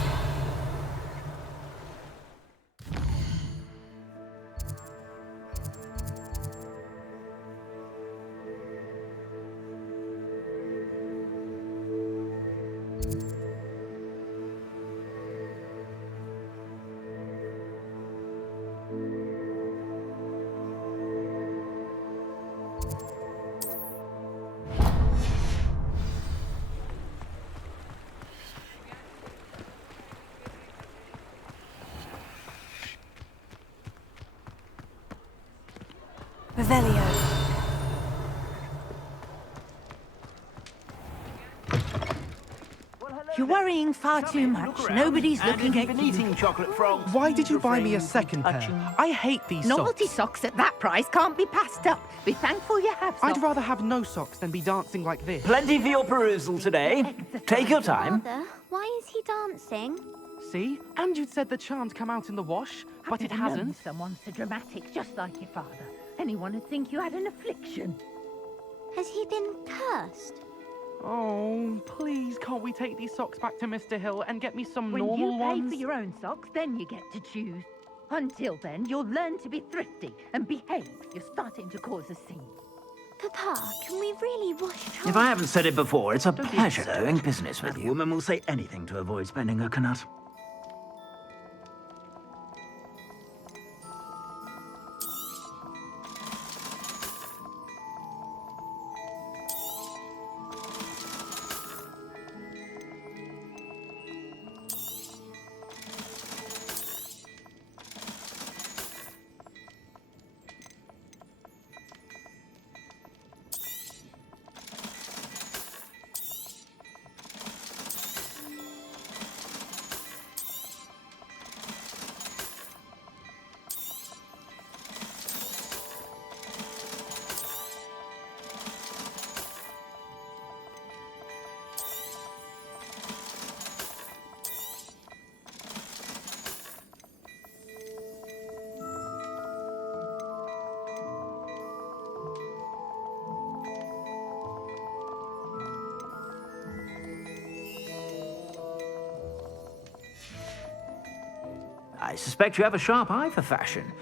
Revelio. You're worrying far too much. Nobody's looking at you. Eating chocolate frogs. Why did you buy me a second pair? I hate these Novelty socks. socks at that price can't be passed up. Be thankful you have some. I'd rather have no socks than be dancing like this. Plenty for your perusal today. Take your time. Father, why is he dancing? See? And you'd said the charm's come out in the wash, but it hasn't. Someone so dramatic, just like your father. Anyone would think you had an affliction. Has he been cursed? Oh, please, can't we take these socks back to Mr. Hill and get me some normal When you pay ones? for your own socks, then you get to choose. Until then, you'll learn to be thrifty and behave. You're starting to cause a scene. Papa, can we really wash Charles? If I haven't said it before, it's a pleasure doing business with you. Woman will say anything to avoid spending her canut. I suspect you have a sharp eye for fashion.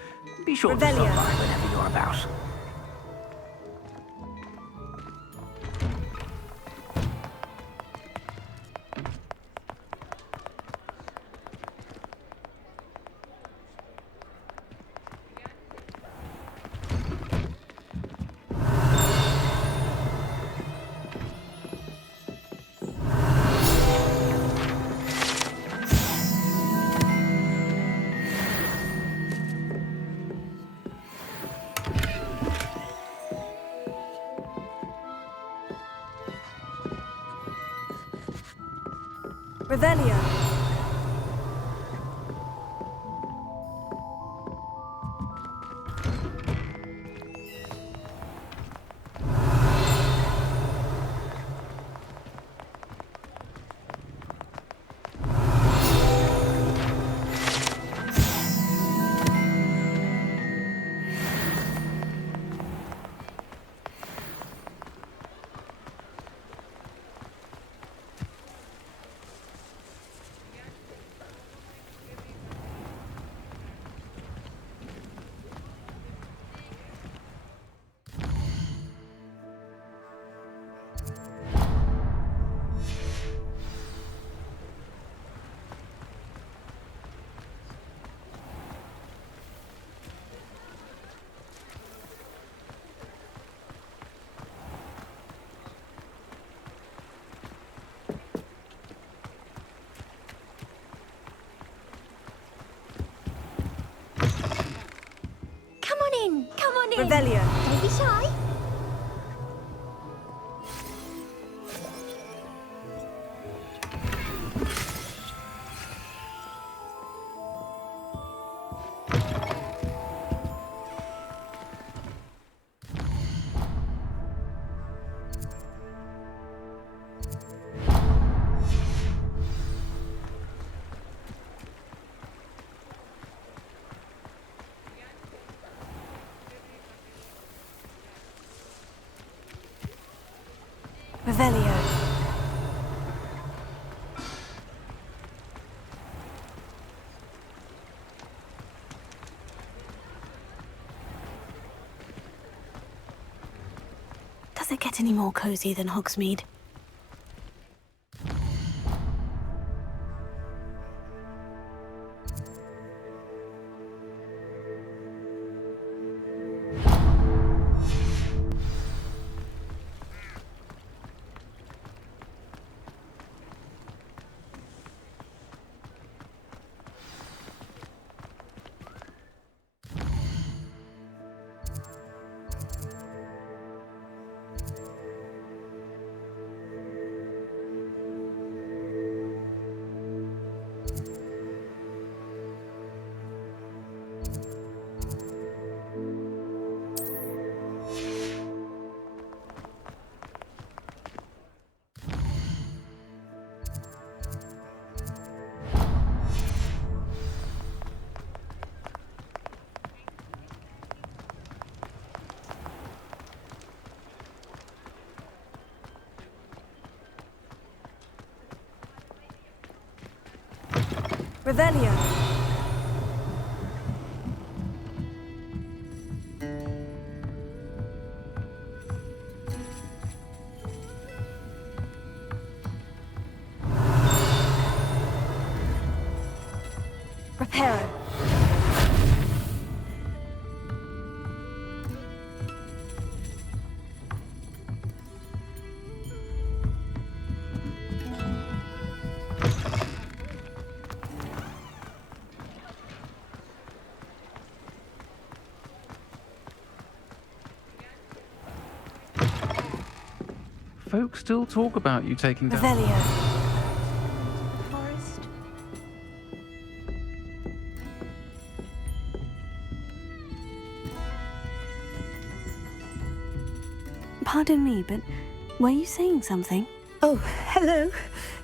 Be sure to stop by whenever you're about. Revelio. on in. Revelio. Don't be shy. Revelio. Does it get any more cozy than Hogsmeade? Revelio. Reparo. Folks still talk about you taking down... Revelio. Forest. Pardon me, but were you saying something? Oh, hello.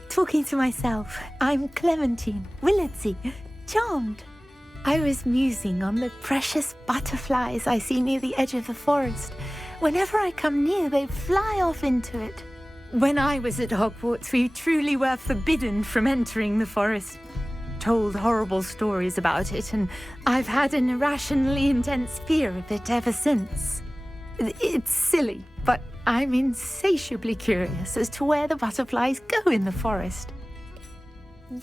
Talking to myself. I'm Clementine Willardsey. Charmed. I was musing on the precious butterflies I see near the edge of the forest. Whenever I come near, they fly off into it. When I was at Hogwarts, we truly were forbidden from entering the forest. Told horrible stories about it, and I've had an irrationally intense fear of it ever since. It's silly, but I'm insatiably curious as to where the butterflies go in the forest.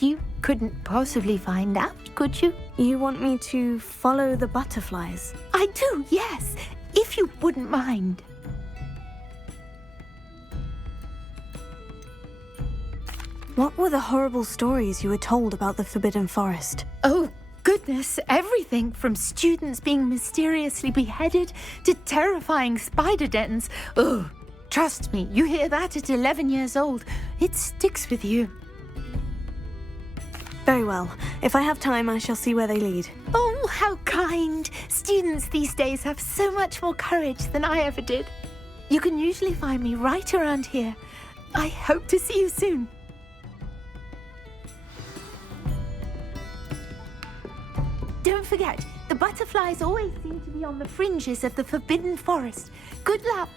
You couldn't possibly find out, could you? You want me to follow the butterflies? I do, yes, if you wouldn't mind. What were the horrible stories you were told about the Forbidden Forest? Oh, goodness, everything from students being mysteriously beheaded to terrifying spider dens. Oh, trust me, you hear that at 11 years old, it sticks with you. Very well. If I have time, I shall see where they lead. Oh, how kind. Students these days have so much more courage than I ever did. You can usually find me right around here. I hope to see you soon. Don't forget, the butterflies always seem to be on the fringes of the Forbidden Forest. Good luck.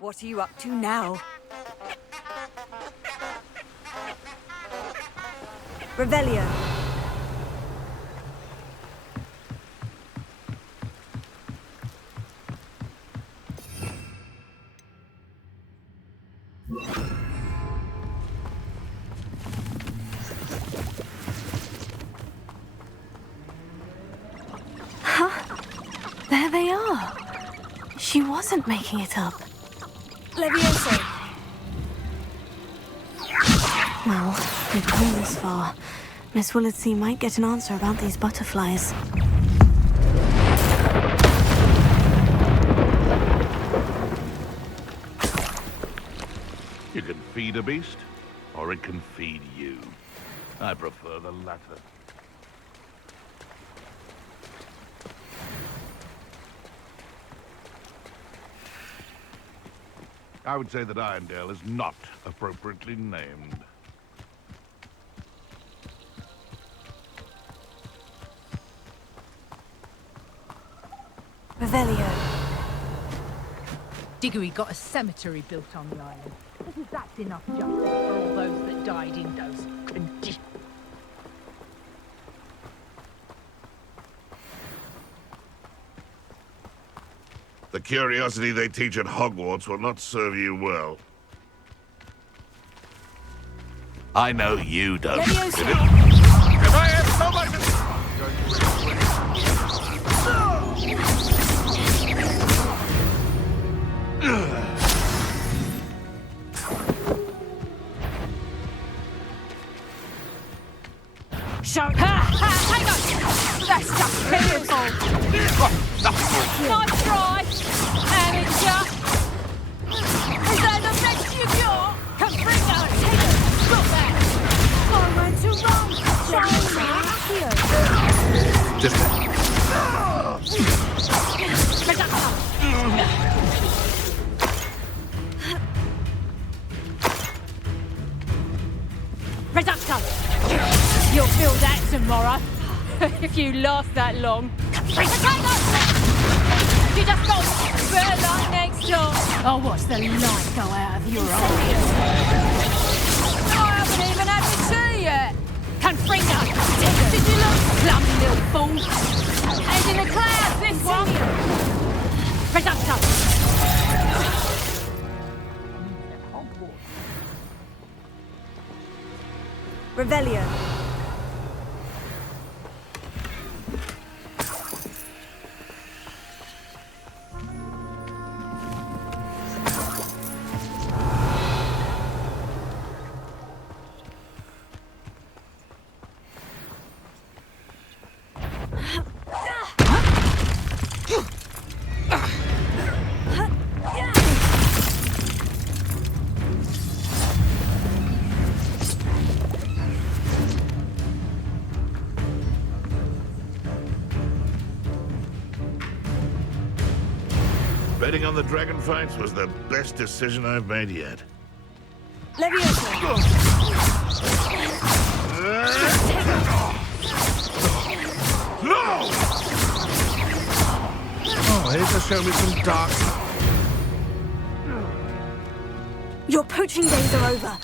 What are you up to now? Revelio. She wasn't making it up. Leviosa. Well, we've come this far. Miss Willardsea might get an answer about these butterflies. You can feed a beast, or it can feed you. I prefer the latter. I would say that Irondale is not appropriately named. Revelio. Diggory got a cemetery built on the island. That's enough justice for all those that died in those conditions. The curiosity they teach at Hogwarts will not serve you well. I know you don't. Leviosa. If I had somebody to... Show hang on! That's just pitiful! Nice try, amateur! Is that the best you got? Come bring out, take it! Stop that! I went too long! Just... Reducto! You'll feel that tomorrow, if you last that long. You just got better luck next time. I'll watch the light go out of your eyes. I haven't even had the tea yet. Confringo! Did you look? Plummy little fool. And in the clouds, this one. Reducto! Revelio. Betting on the dragon fights was the best decision I've made yet. Leviosa. No! Oh, here's to show me some dark. Your poaching days are over.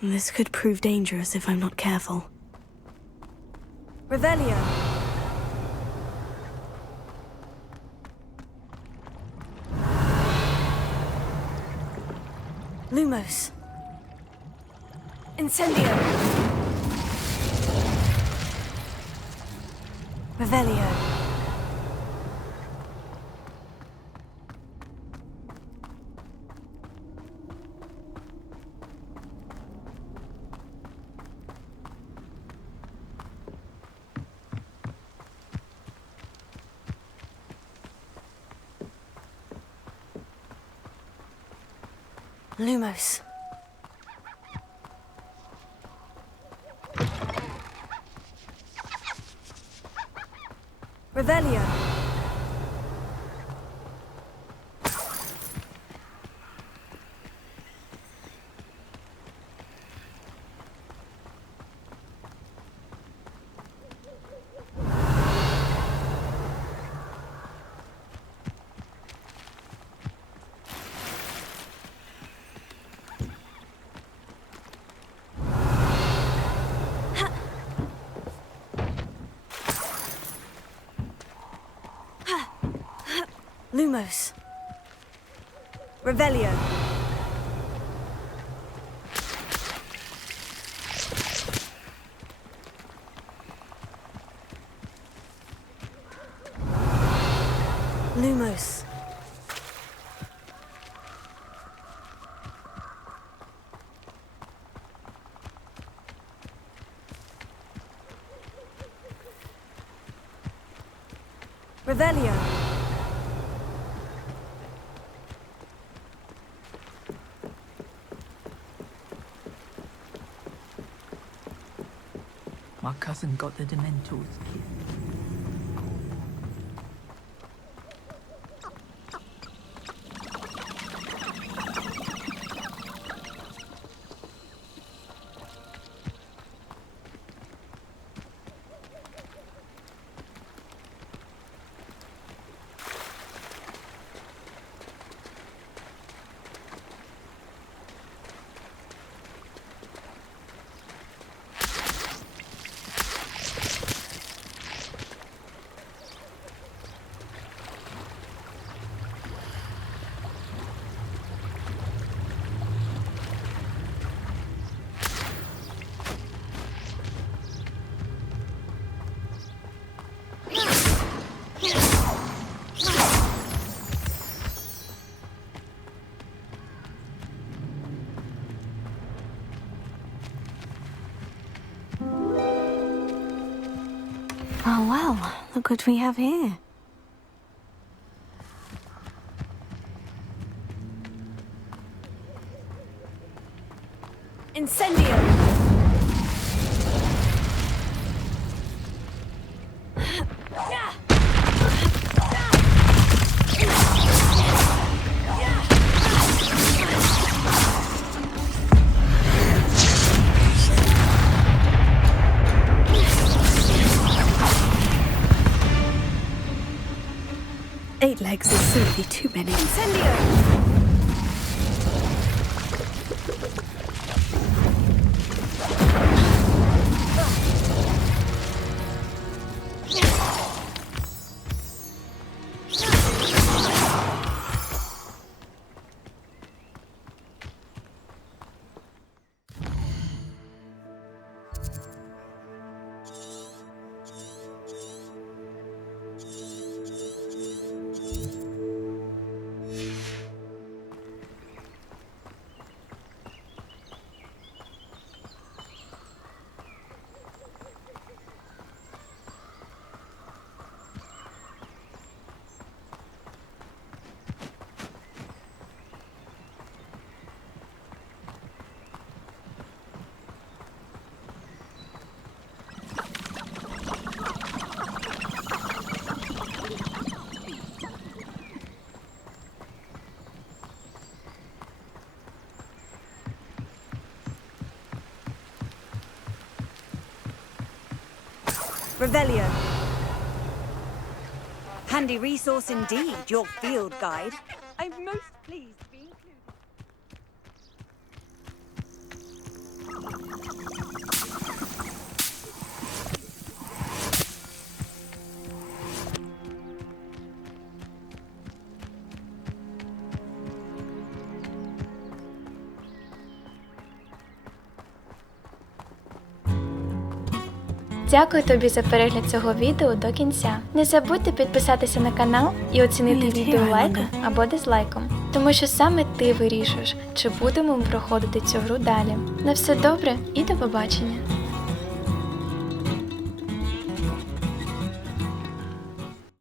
This could prove dangerous if I'm not careful. Revelio. Lumos. Incendio. Revelio. Lumos. Revelio. Lumos. Revelio. Lumos. Revelio. My cousin got the Dementors, kid. Oh well, look what we have here. Incendio. Eight legs is simply too many. Incendio. Revelio. Handy resource indeed, your field guide. I'm most pleased to be included. Дякую тобі за перегляд цього відео до кінця. Не забудьте підписатися на канал і оцінити відео лайком або дизлайком, тому що саме ти вирішуєш, чи будемо ми проходити цю гру далі. На все добре і до побачення!